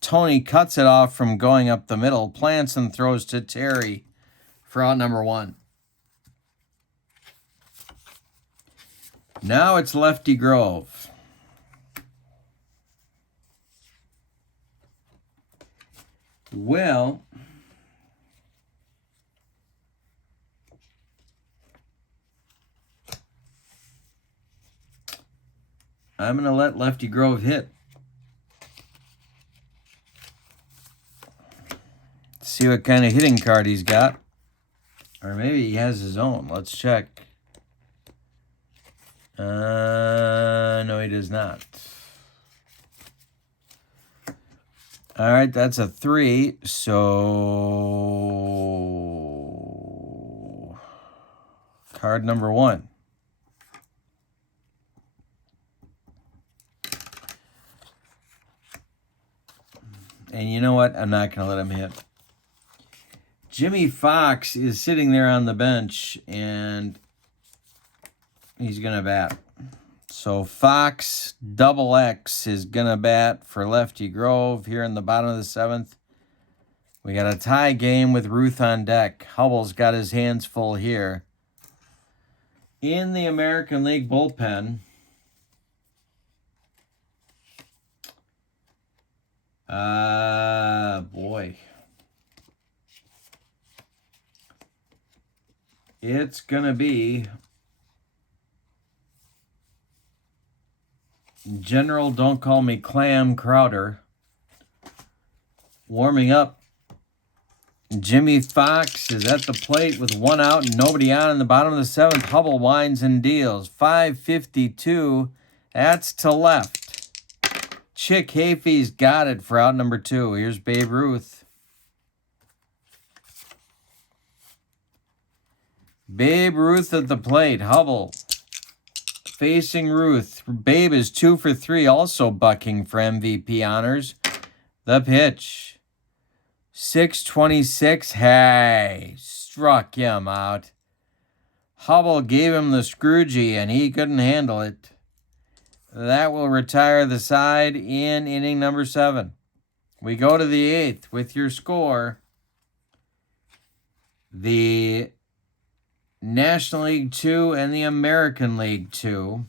Tony cuts it off from going up the middle. Plants and throws to Terry for out number 1. Now it's Lefty Grove. Well, I'm going to let Lefty Grove hit. See what kind of hitting card he's got. Or maybe he has his own. Let's check. No, he does not. All right, that's a 3. So, card number 1. And you know what? I'm not going to let him hit. Jimmy Fox is sitting there on the bench, and he's going to bat. So Fox double X is going to bat for Lefty Grove here in the bottom of the 7th. We got a tie game with Ruth on deck. Hubble's got his hands full here. In the American League bullpen, boy. It's going to be General Don't Call Me Clam Crowder. Warming up Jimmy Fox is at the plate with 1 out and nobody on in the bottom of the 7th. Hubble winds and deals. 5:52. That's to left. Chick Hafey's got it for out number 2. Here's Babe Ruth. Babe Ruth at the plate. Hubble facing Ruth. Babe is 2 for 3, also bucking for MVP honors. The pitch. 6:26. Hey, struck him out. Hubble gave him the Scroogey, and he couldn't handle it. That will retire the side in inning number 7. We go to the 8th with your score. The National League 2 and the American League 2.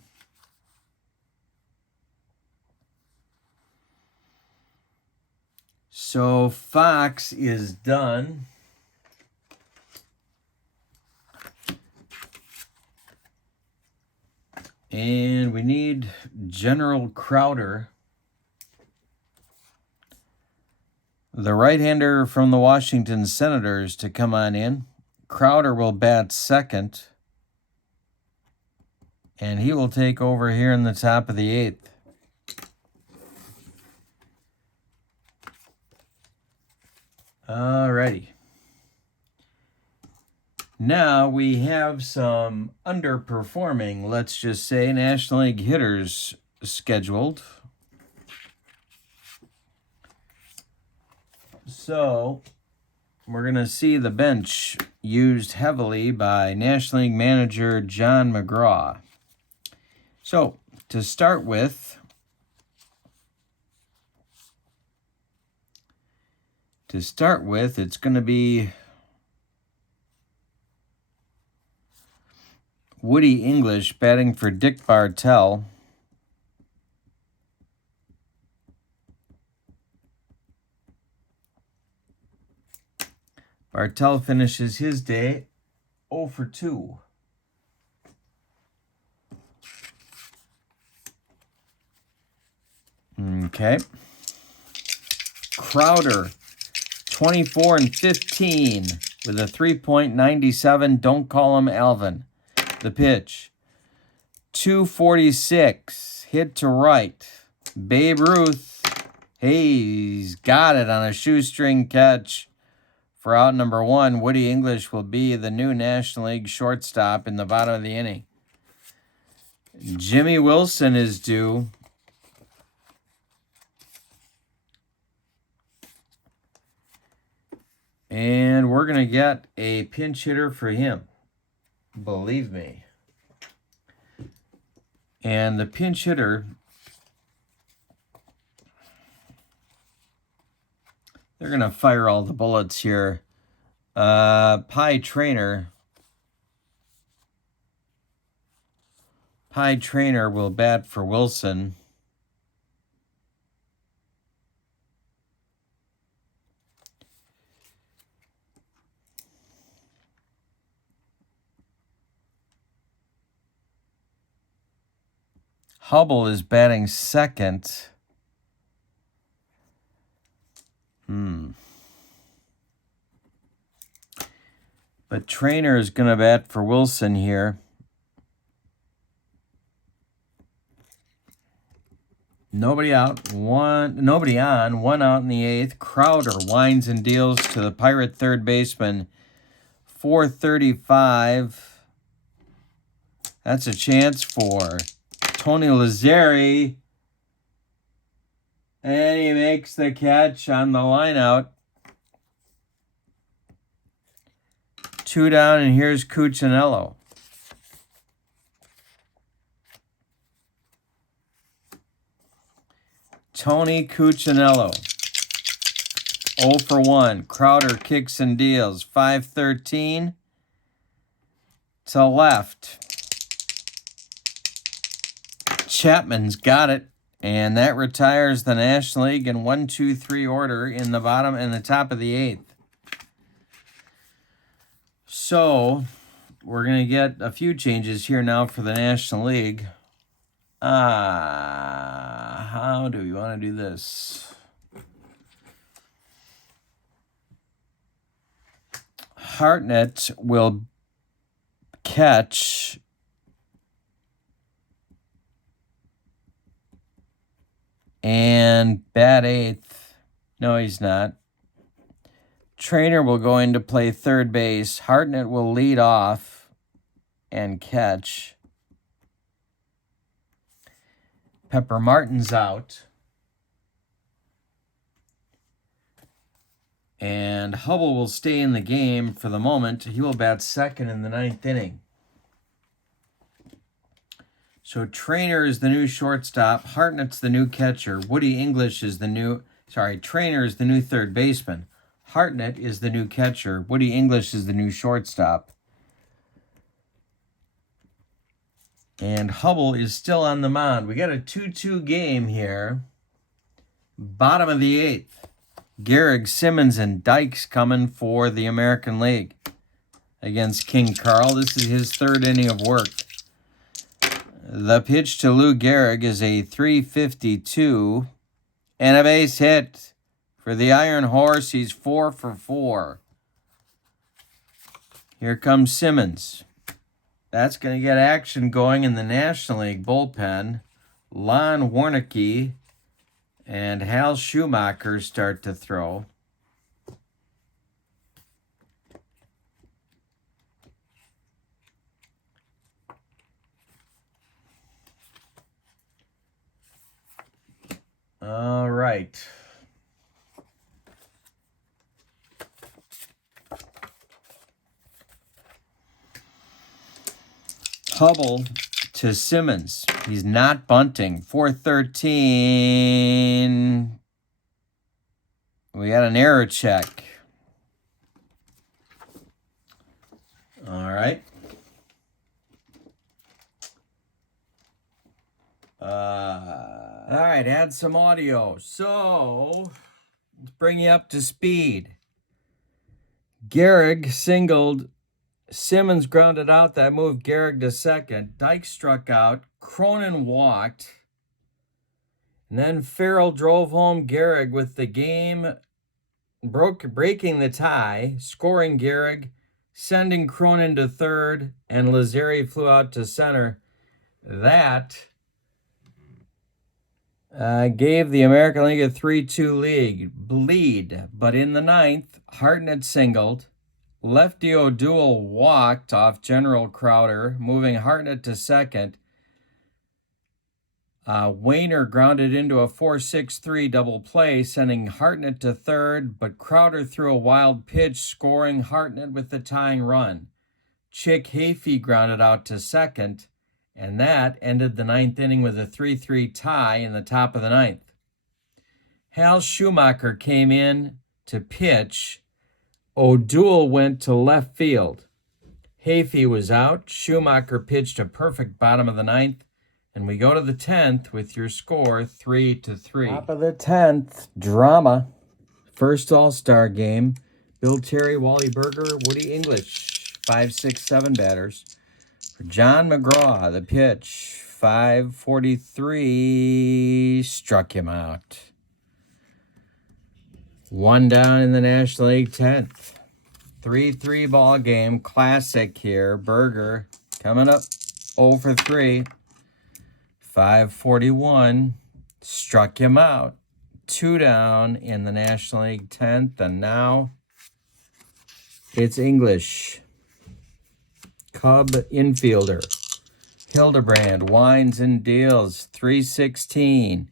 So Fox is done. And we need General Crowder, the right-hander from the Washington Senators, to come on in. Crowder will bat second, and he will take over here in the top of the 8th. Alrighty. Now we have some underperforming, let's just say, National League hitters scheduled. So we're going to see the bench used heavily by National League manager John McGraw. So to start with, it's going to be Woody English batting for Dick Bartell. Bartell finishes his day 0 for 2. Okay. Crowder, 24 and 15 with a 3.97. Don't call him Alvin. The pitch. 246. Hit to right. Babe Ruth. Hey, he's got it on a shoestring catch for out number 1. Woody English will be the new National League shortstop in the bottom of the inning. Jimmy Wilson is due. And we're going to get a pinch hitter for him. Believe me. And the pinch hitter, they're going to fire all the bullets here. Pie Trainer will bat for Wilson. Hubble is batting second. But Trainer is going to bat for Wilson here. Nobody out, nobody on, 1 out in the 8th. Crowder winds and deals to the Pirate third baseman. 4:35. That's a chance for Tony Lazzeri. And he makes the catch on the line out. 2 down, and here's Cuccinello. Tony Cuccinello. 0 for 1. Crowder kicks and deals. 5:13 to left. Chapman's got it, and that retires the National League in 1-2-3 order in the bottom and the top of the 8th. So we're going to get a few changes here now for the National League. How do you want to do this? Hartnett will catch and bat eighth. No, he's not. Trainer will go in to play third base. Hartnett will lead off and catch. Pepper Martin's out. And Hubble will stay in the game for the moment. He will bat second in the 9th inning. So Trainer is the new shortstop. Hartnett's the new catcher. Woody English is the new... Trainer is the new third baseman. Hartnett is the new catcher. Woody English is the new shortstop. And Hubble is still on the mound. We got a 2-2 game here. Bottom of the 8th. Gehrig, Simmons, and Dykes coming for the American League against King Carl. This is his 3rd inning of work. The pitch to Lou Gehrig is a 3.52 and a base hit. For the Iron Horse, he's 4 for 4. Here comes Simmons. That's going to get action going in the National League bullpen. Lon Warneke and Hal Schumacher start to throw. All right. Hubble to Simmons. He's not bunting. 4-13. We got an error check. All right. All right, add some audio. So, let's bring you up to speed. Gehrig singled. Simmons grounded out. That moved Gehrig to second. Dykes struck out. Cronin walked. And then Farrell drove home Gehrig with the game breaking the tie, scoring Gehrig, sending Cronin to third, and Lazzeri flew out to center. That gave the American League a 3-2 lead. But in the 9th, Hartnett singled. Lefty O'Doul walked off General Crowder, moving Hartnett to second. Wayner grounded into a 4-6-3 double play, sending Hartnett to third, but Crowder threw a wild pitch, scoring Hartnett with the tying run. Chick Hafey grounded out to second, and that ended the 9th inning with a 3-3 tie in the top of the 9th. Hal Schumacher came in to pitch. O'Doul went to left field. Hafey was out. Schumacher pitched a perfect bottom of the 9th. And we go to the 10th with your score 3-3. Top of the 10th, drama. First All-Star game. Bill Terry, Wally Berger, Woody English. 5, 6, 7 batters. For John McGraw, the pitch. 5.43. Struck him out. 1 down in the National League 10th. 3-3 ball game. Classic here. Berger coming up 0 for 3. 5.41. Struck him out. 2 down in the National League 10th. And now it's English. Cub infielder. Hildebrand winds and deals. 3.16.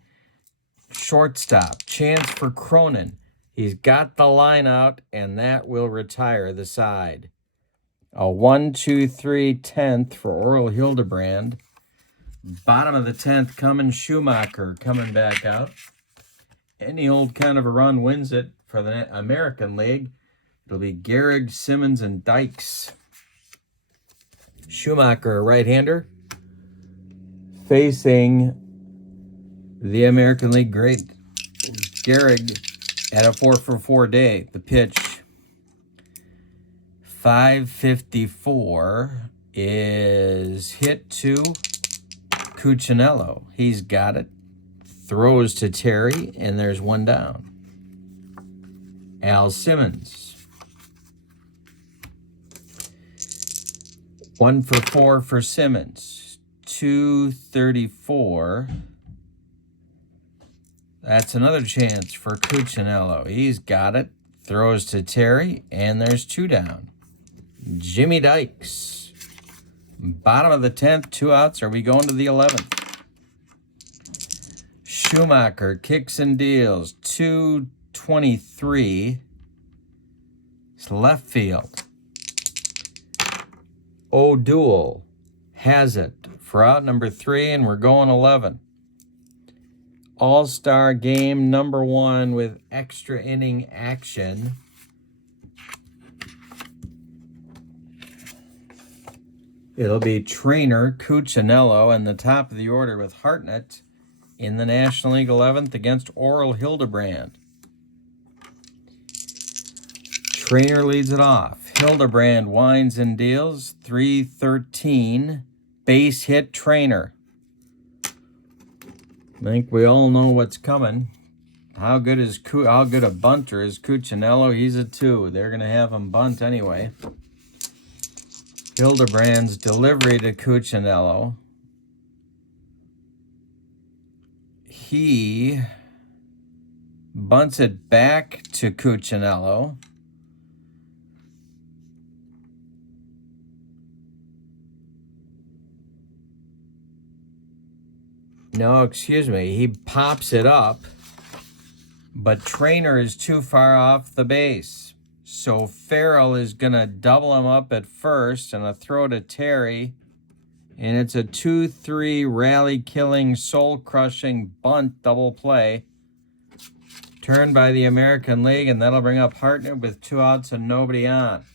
Shortstop. Chance for Cronin. He's got the line out, and that will retire the side. A 1-2-3 10th for Oral Hildebrand. Bottom of the 10th, coming Schumacher coming back out. Any old kind of a run wins it for the American League. It'll be Gehrig, Simmons, and Dykes. Schumacher, a right-hander, facing the American League great Gehrig at a 4 for 4 day. The pitch, 5.54, is hit to Cuccinello. He's got it. Throws to Terry, and there's 1 down. Al Simmons. 1 for 4 for Simmons. 234. That's another chance for Cuccinello. He's got it. Throws to Terry, and there's 2 down. Jimmy Dykes. Bottom of the 10th, 2 outs. Are we going to the 11th? Schumacher kicks and deals. 223. It's left field. O'Doul has it for out number 3, and we're going 11. All-Star game number 1 with extra inning action. It'll be Trainer, Cuccinello, and the top of the order with Hartnett in the National League 11th against Oral Hildebrand. Trainer leads it off. Hildebrand winds and deals. 313. Base hit Trainer. I think we all know what's coming. How good a bunter is Cuccinello? He's a 2. They're going to have him bunt anyway. Hildebrand's delivery to Cuccinello. He bunts it back to Cuccinello. No, excuse me. He pops it up, but Trainer is too far off the base. So Farrell is going to double him up at first and a throw to Terry. And it's a 2-3 rally-killing, soul-crushing bunt double play. Turned by the American League, and that'll bring up Hartnett with 2 outs and nobody on.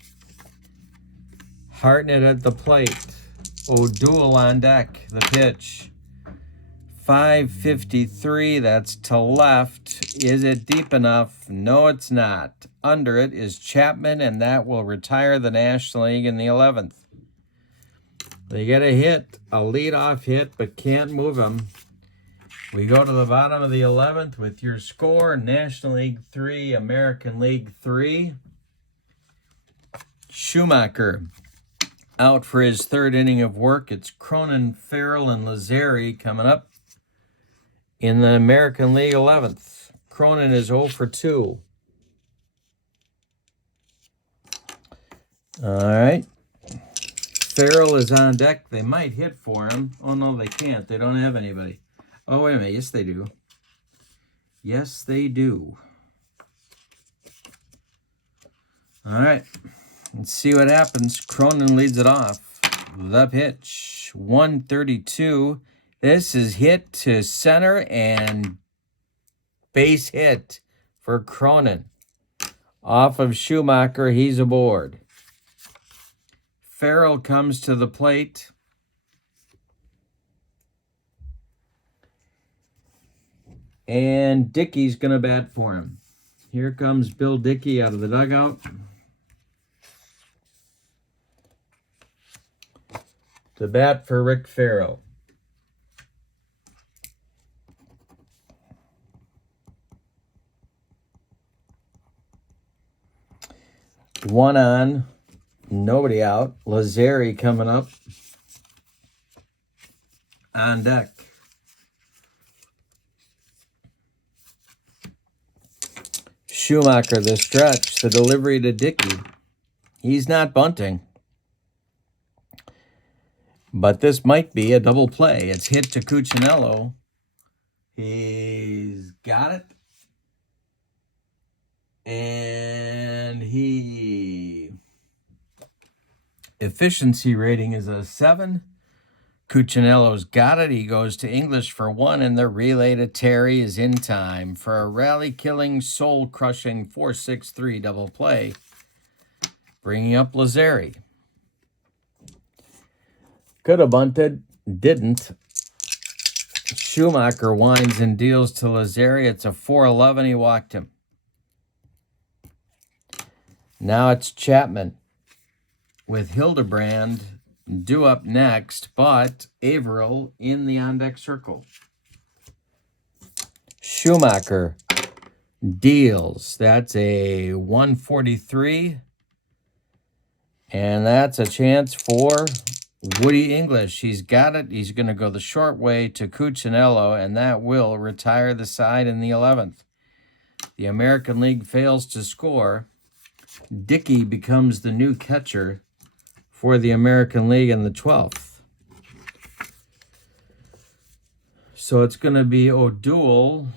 Hartnett at the plate. O'Doul on deck. The pitch. 553, that's to left. Is it deep enough? No, it's not. Under it is Chapman, and that will retire the National League in the 11th. They get a hit, a leadoff hit, but can't move him. We go to the bottom of the 11th with your score, National League 3, American League 3. Schumacher out for his 3rd inning of work. It's Cronin, Farrell, and Lazzeri coming up. In the American League 11th, Cronin is 0 for 2. All right. Farrell is on deck. They might hit for him. Oh, no, they can't. They don't have anybody. Oh, wait a minute. Yes, they do. Yes, they do. All right. Let's see what happens. Cronin leads it off. The pitch. 132. This is hit to center and base hit for Cronin. Off of Schumacher, he's aboard. Farrell comes to the plate. And Dickey's going to bat for him. Here comes Bill Dickey out of the dugout. To bat for Rick Farrell. One on, nobody out. Lazzeri coming up on deck. Schumacher, the stretch, the delivery to Dickey. He's not bunting. But this might be a double play. It's hit to Cuccinello. He's got it. And efficiency rating is a 7. Cuccinello's got it. He goes to English for 1, and the relay to Terry is in time for a rally-killing, soul-crushing 4-6-3 double play, bringing up Lazzeri. Could have bunted, didn't. Schumacher winds and deals to Lazzeri. It's a 4-11. He walked him. Now it's Chapman with Hildebrand due up next, but Averill in the on-deck circle. Schumacher deals. That's a 143. And that's a chance for Woody English. He's got it. He's going to go the short way to Cuccinello, and that will retire the side in the 11th. The American League fails to score. Dickey becomes the new catcher for the American League in the 12th. So it's going to be O'Doul,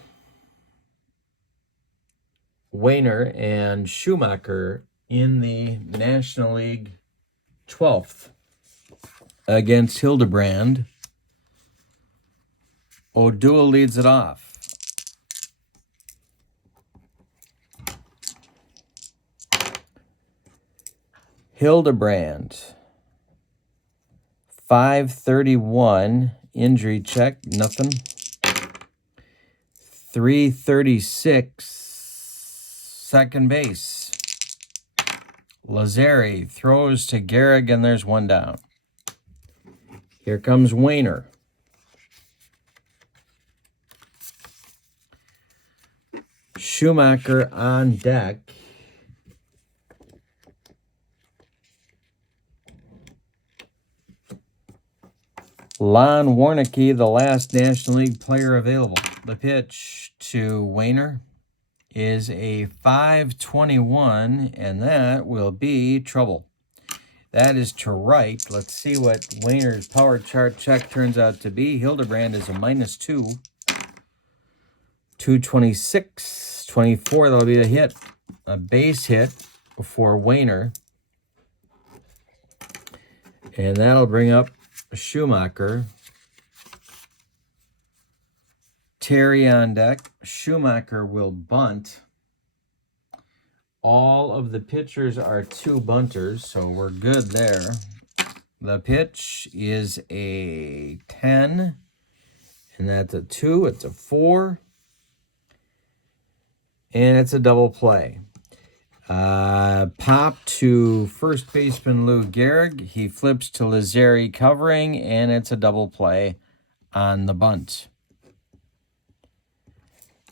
Wayner, and Schumacher in the National League 12th against Hildebrand. O'Doul leads it off. Hildebrand, 531, injury check, nothing. 336, second base. Lazzeri throws to Gehrig, and there's one down. Here comes Wayner. Schumacher on deck. Lon Warneke, the last National League player available. The pitch to Wayner is a 521, and that will be trouble. That is to right. Let's see what Wayner's power chart check turns out to be. Hildebrand is a -2. 226, 24, that'll be a hit. A base hit for Wayner. And that'll bring up Schumacher. Terry on deck. Schumacher will bunt. All of the pitchers are 2 bunters, so we're good there. The pitch is a 10, and that's a 2. It's a 4, and it's a double play. Pop to first baseman Lou Gehrig. He flips to Lazzeri covering, and it's a double play on the bunt.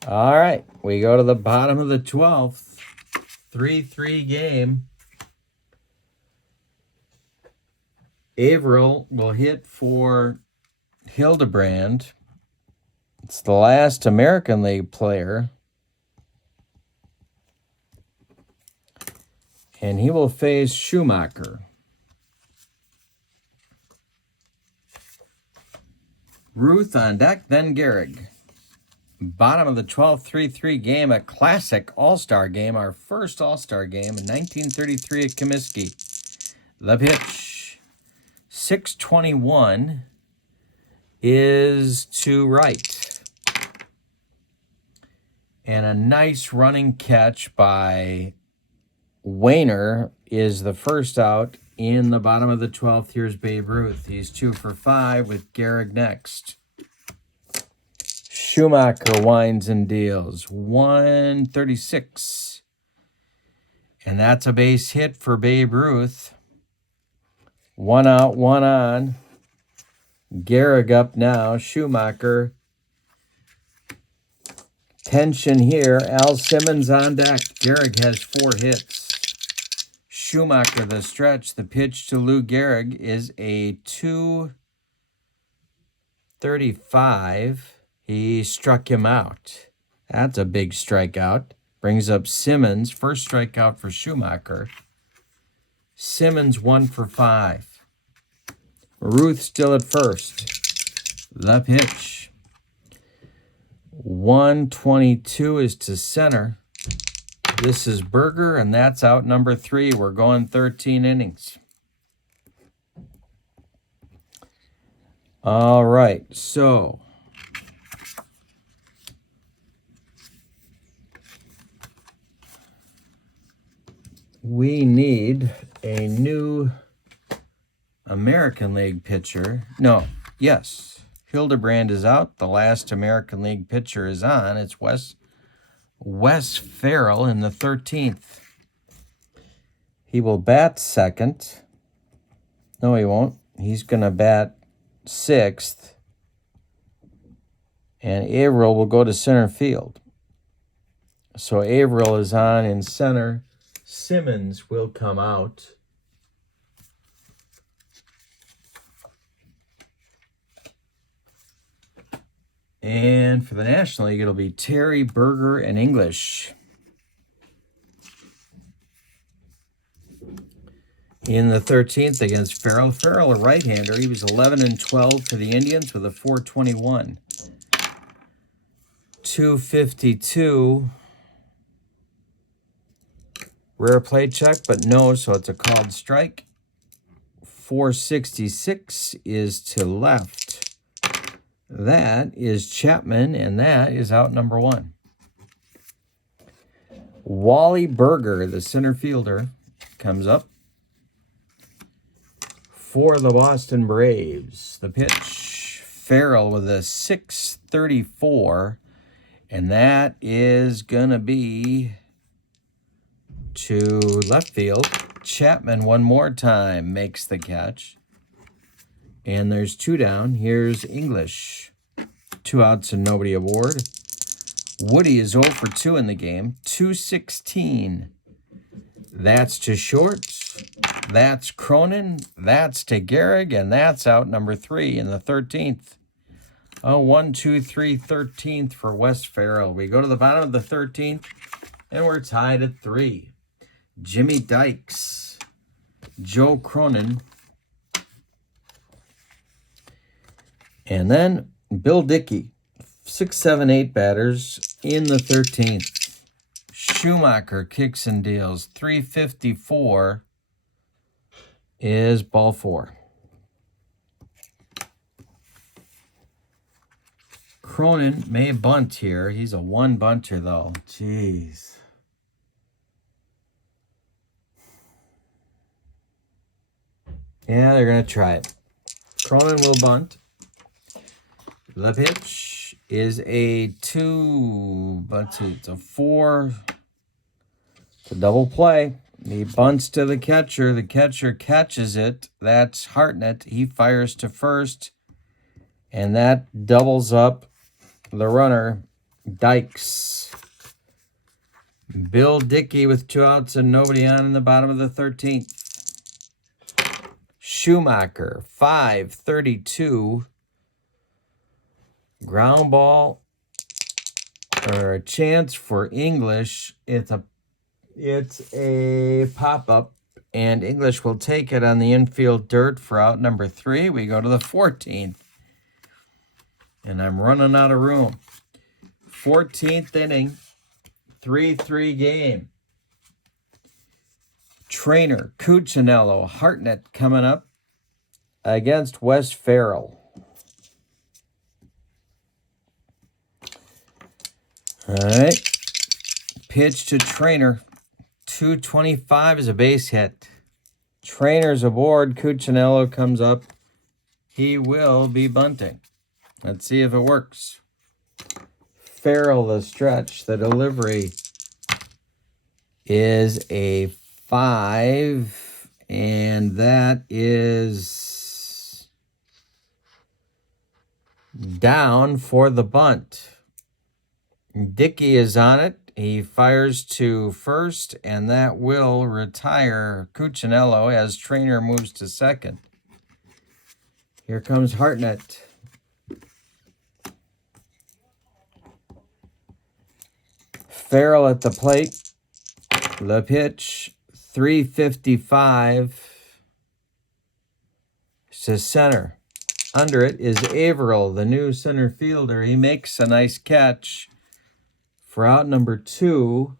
All right, we go to the bottom of the 12th. 3-3 game. Averill will hit for Hildebrand. It's the last American League player. And he will face Schumacher. Ruth on deck, then Gehrig. Bottom of the 12th, 3-3 game, a classic all-star game, our first all-star game in 1933 at Comiskey. The pitch, 621, is to right. And a nice running catch by Wayner is the first out in the bottom of the 12th. Here's Babe Ruth. He's 2 for 5 with Gehrig next. Schumacher winds and deals. 136. And that's a base hit for Babe Ruth. 1 out, 1 on. Gehrig up now. Schumacher. Tension here. Al Simmons on deck. Gehrig has 4 hits. Schumacher the stretch. The pitch to Lou Gehrig is a 235. He struck him out. That's a big strikeout. Brings up Simmons. First strikeout for Schumacher. Simmons 1 for 5. Ruth still at first. The pitch. 122 is to center. This is Berger, and that's out number 3. We're going 13 innings. All right, so we need a new American League pitcher. No, yes, Hildebrand is out. The last American League pitcher is on. It's Wes Farrell in the 13th. He will bat second. No, he won't. He's going to bat 6th. And Averill will go to center field. So Averill is on in center. Simmons will come out. And for the National League, it'll be Terry, Berger, and English. In the 13th against Farrell. Farrell, a right-hander. He was 11-12 for the Indians with a .421. 252. Rare play check, but no, so it's a called strike. 466 is to left. That is Chapman, and that is out number 1. Wally Berger, the center fielder, comes up for the Boston Braves. The pitch, Farrell with a 634, and that is going to be to left field. Chapman one more time makes the catch. And there's 2 down. Here's English. 2 outs and nobody aboard. Woody is 0 for 2 in the game. 216. That's to short. That's Cronin. That's to Gehrig. And that's out number 3 in the 13th. Oh, 1, 2, 3, 13th for Wes Farrell. We go to the bottom of the 13th, and we're tied at 3. Jimmy Dykes, Joe Cronin, and then Bill Dickey. 6, 7, 8 batters in the 13th. Schumacher kicks and deals. 354 is ball 4. Cronin may bunt here. He's a 1 bunter, though. Jeez. Yeah, they're going to try it. Cronin will bunt. The pitch is a 2, but it's a 4. It's a double play. He bunts to the catcher. The catcher catches it. That's Hartnett. He fires to first. And that doubles up the runner, Dykes. Bill Dickey with 2 outs and nobody on in the bottom of the 13th. Schumacher, 532. Ground ball, or a chance for English. It's a pop-up, and English will take it on the infield dirt for out number 3. We go to the 14th. And I'm running out of room. 14th inning, 3-3 game. Trainer, Cuccinello, Hartnett coming up against Wes Farrell. All right. Pitch to Trainer. 225 is a base hit. Trainer's aboard. Cuccinello comes up. He will be bunting. Let's see if it works. Farrell, the stretch. The delivery is a 5, and that is down for the bunt. Dickey is on it. He fires to first, and that will retire Cuccinello as Trainer moves to second. Here comes Hartnett. Farrell at the plate. The pitch, 355 to center. Under it is Averill, the new center fielder. He makes a nice catch. For out number 2,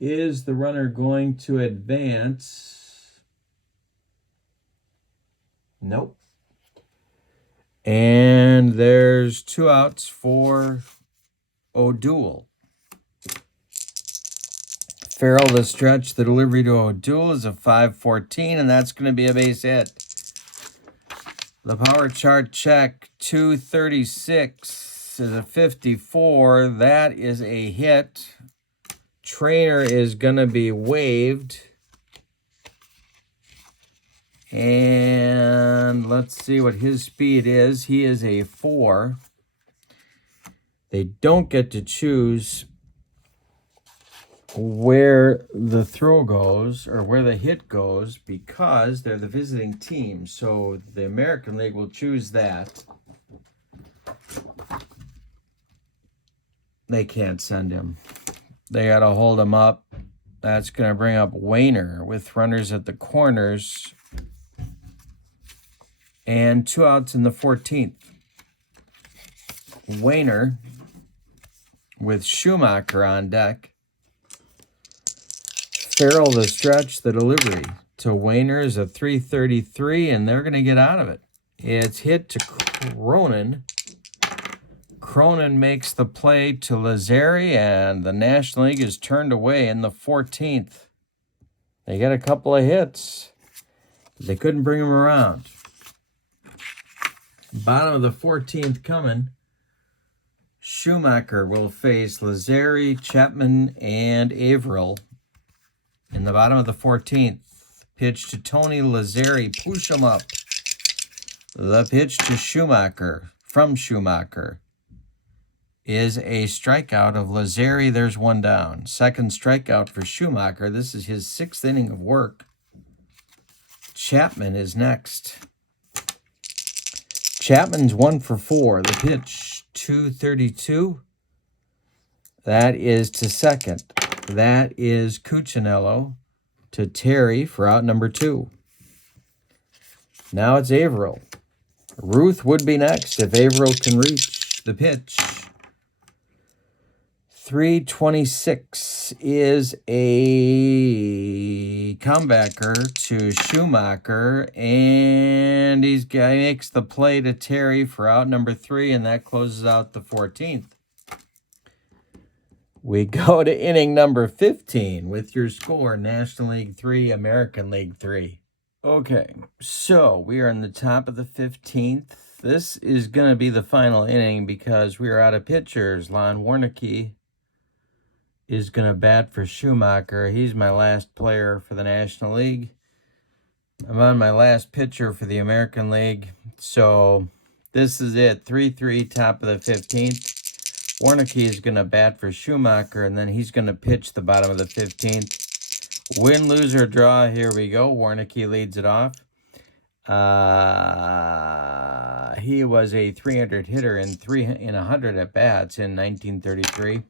is the runner going to advance? Nope. And there's 2 outs for O'Doul. Farrell, the stretch, the delivery to O'Doul is a 5-14, and that's going to be a base hit. The power chart check, 236 is a 54. That is a hit. Trainer is going to be waived. And let's see what his speed is. He is a 4. They don't get to choose where the throw goes or where the hit goes because they're the visiting team. So the American League will choose that. They can't send him. They got to hold him up. That's going to bring up Wayner with runners at the corners. And 2 outs in the 14th. Wayner with Schumacher on deck. Farrell the stretch, the delivery to Wayner is a 333, and they're going to get out of it. It's hit to Cronin. Cronin makes the play to Lazzeri, and the National League is turned away in the 14th. They got a couple of hits. They couldn't bring him around. Bottom of the 14th coming. Schumacher will face Lazzeri, Chapman, and Averill. In the bottom of the 14th, pitch to Tony Lazzeri, push him up. The pitch to Schumacher, from Schumacher, is a strikeout of Lazzeri. There's one down. Second strikeout for Schumacher. This is his 6th inning of work. Chapman is next. Chapman's 1 for 4. The pitch, 232. That is to second. That is Cuccinello to Terry for out number 2. Now it's Averill. Ruth would be next if Averill can reach. The pitch. 326 is a comebacker to Schumacher, and he makes the play to Terry for out number 3, and that closes out the 14th. We go to inning number 15 with your score, National League 3, American League 3. Okay, so we are in the top of the 15th. This is going to be the final inning because we are out of pitchers. Lon Warneke is going to bat for Schumacher. He's my last player for the National League. I'm on my last pitcher for the American League. So this is it, 3-3, top of the 15th. Warneke is going to bat for Schumacher, and then he's going to pitch the bottom of the 15th. Win, lose, or draw. Here we go. Warneke leads it off. He was a 300 hitter in 100 at-bats in 1933.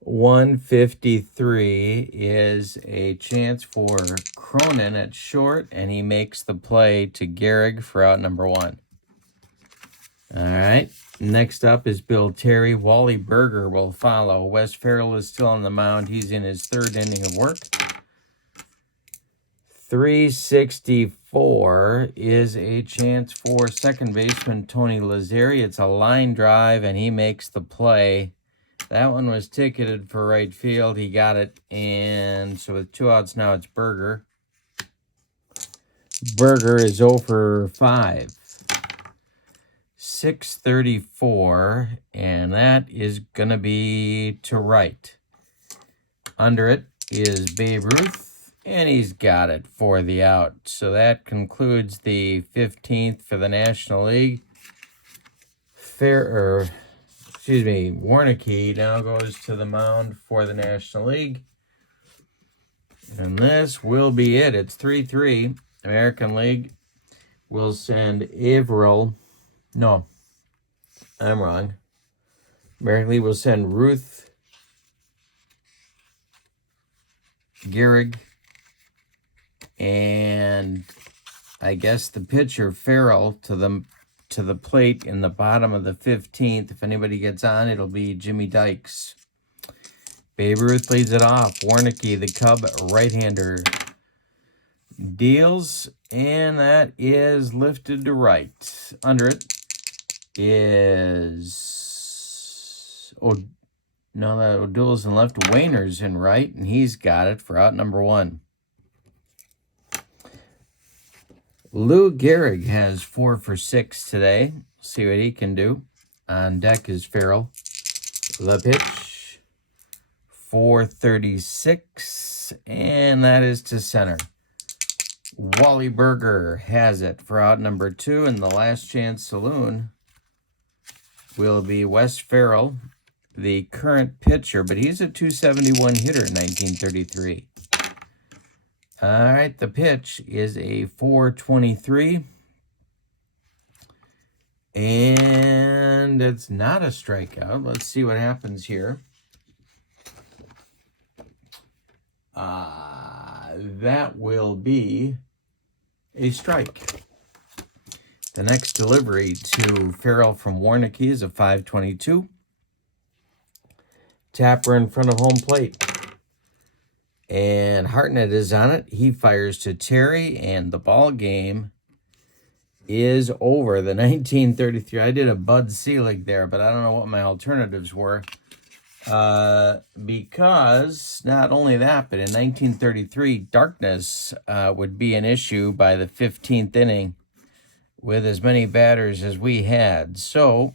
153 is a chance for Cronin at short, and he makes the play to Gehrig for out number 1. All right. Next up is Bill Terry. Wally Berger will follow. Wes Farrell is still on the mound. He's in his 3rd inning of work. 364 is a chance for second baseman Tony Lazzeri. It's a line drive, and he makes the play. That one was ticketed for right field. He got it, and so with 2 outs now, it's Berger. Berger is 0 for 5. 634, and that is going to be to right. Under it is Babe Ruth, and he's got it for the out. So that concludes the 15th for the National League. Warneke now goes to the mound for the National League. And this will be it. It's 3-3. American League will send Averill. No, I'm wrong. American League will send Ruth, Gehrig, and I guess the pitcher Farrell to the plate in the bottom of the 15th. If anybody gets on, it'll be Jimmy Dykes. Babe Ruth leads it off. Warneke, the Cub right-hander, deals, and that is lifted to right. Under it is that O'Doul's in left. Wayner's in right, and he's got it for out number 1. Lou Gehrig has 4 for 6 today. See what he can do. On deck is Farrell. The pitch, 436, and that is to center. Wally Berger has it for out number 2, and the last chance saloon will be Wes Farrell, the current pitcher, but he's a 271 hitter in 1933. All right, the pitch is a 423, and And it's not a strikeout. Let's see what happens here. That will be a strike. The next delivery to Farrell from Warnicki is a 5-22. Tapper in front of home plate. And Hartnett is on it. He fires to Terry, and the ball game is over. The 1933. I did a Bud Selig there, but I don't know what my alternatives were. Because not only that, but in 1933, darkness would be an issue by the 15th inning with as many batters as we had. So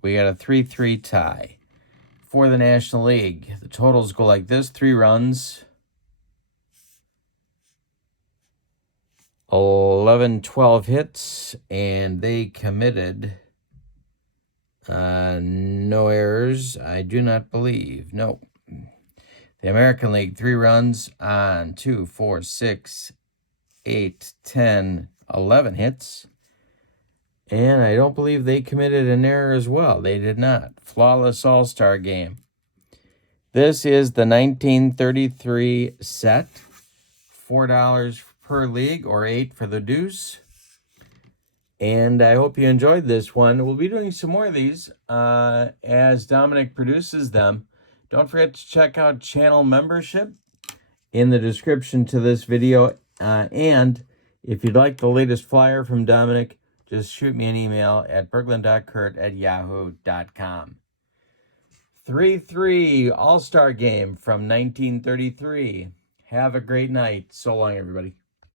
we got a 3-3 tie for the National League. The totals go like this: 3 runs, 11-12 hits, and they committed no errors, I do not believe. No. The American League, 3 runs on 2, 4, 6, 8, 10, 11 hits. And I don't believe they committed an error as well. They did not. Flawless all-star game. This is the 1933 set. $4 per league, or $8 for the deuce. And I hope you enjoyed this one. We'll be doing some more of these as Dominic produces them. Don't forget to check out channel membership in the description to this video. And if you'd like the latest flyer from Dominic, just shoot me an email at berglund.kurt@yahoo.com. 3-3 All-Star Game from 1933. Have a great night. So long, everybody.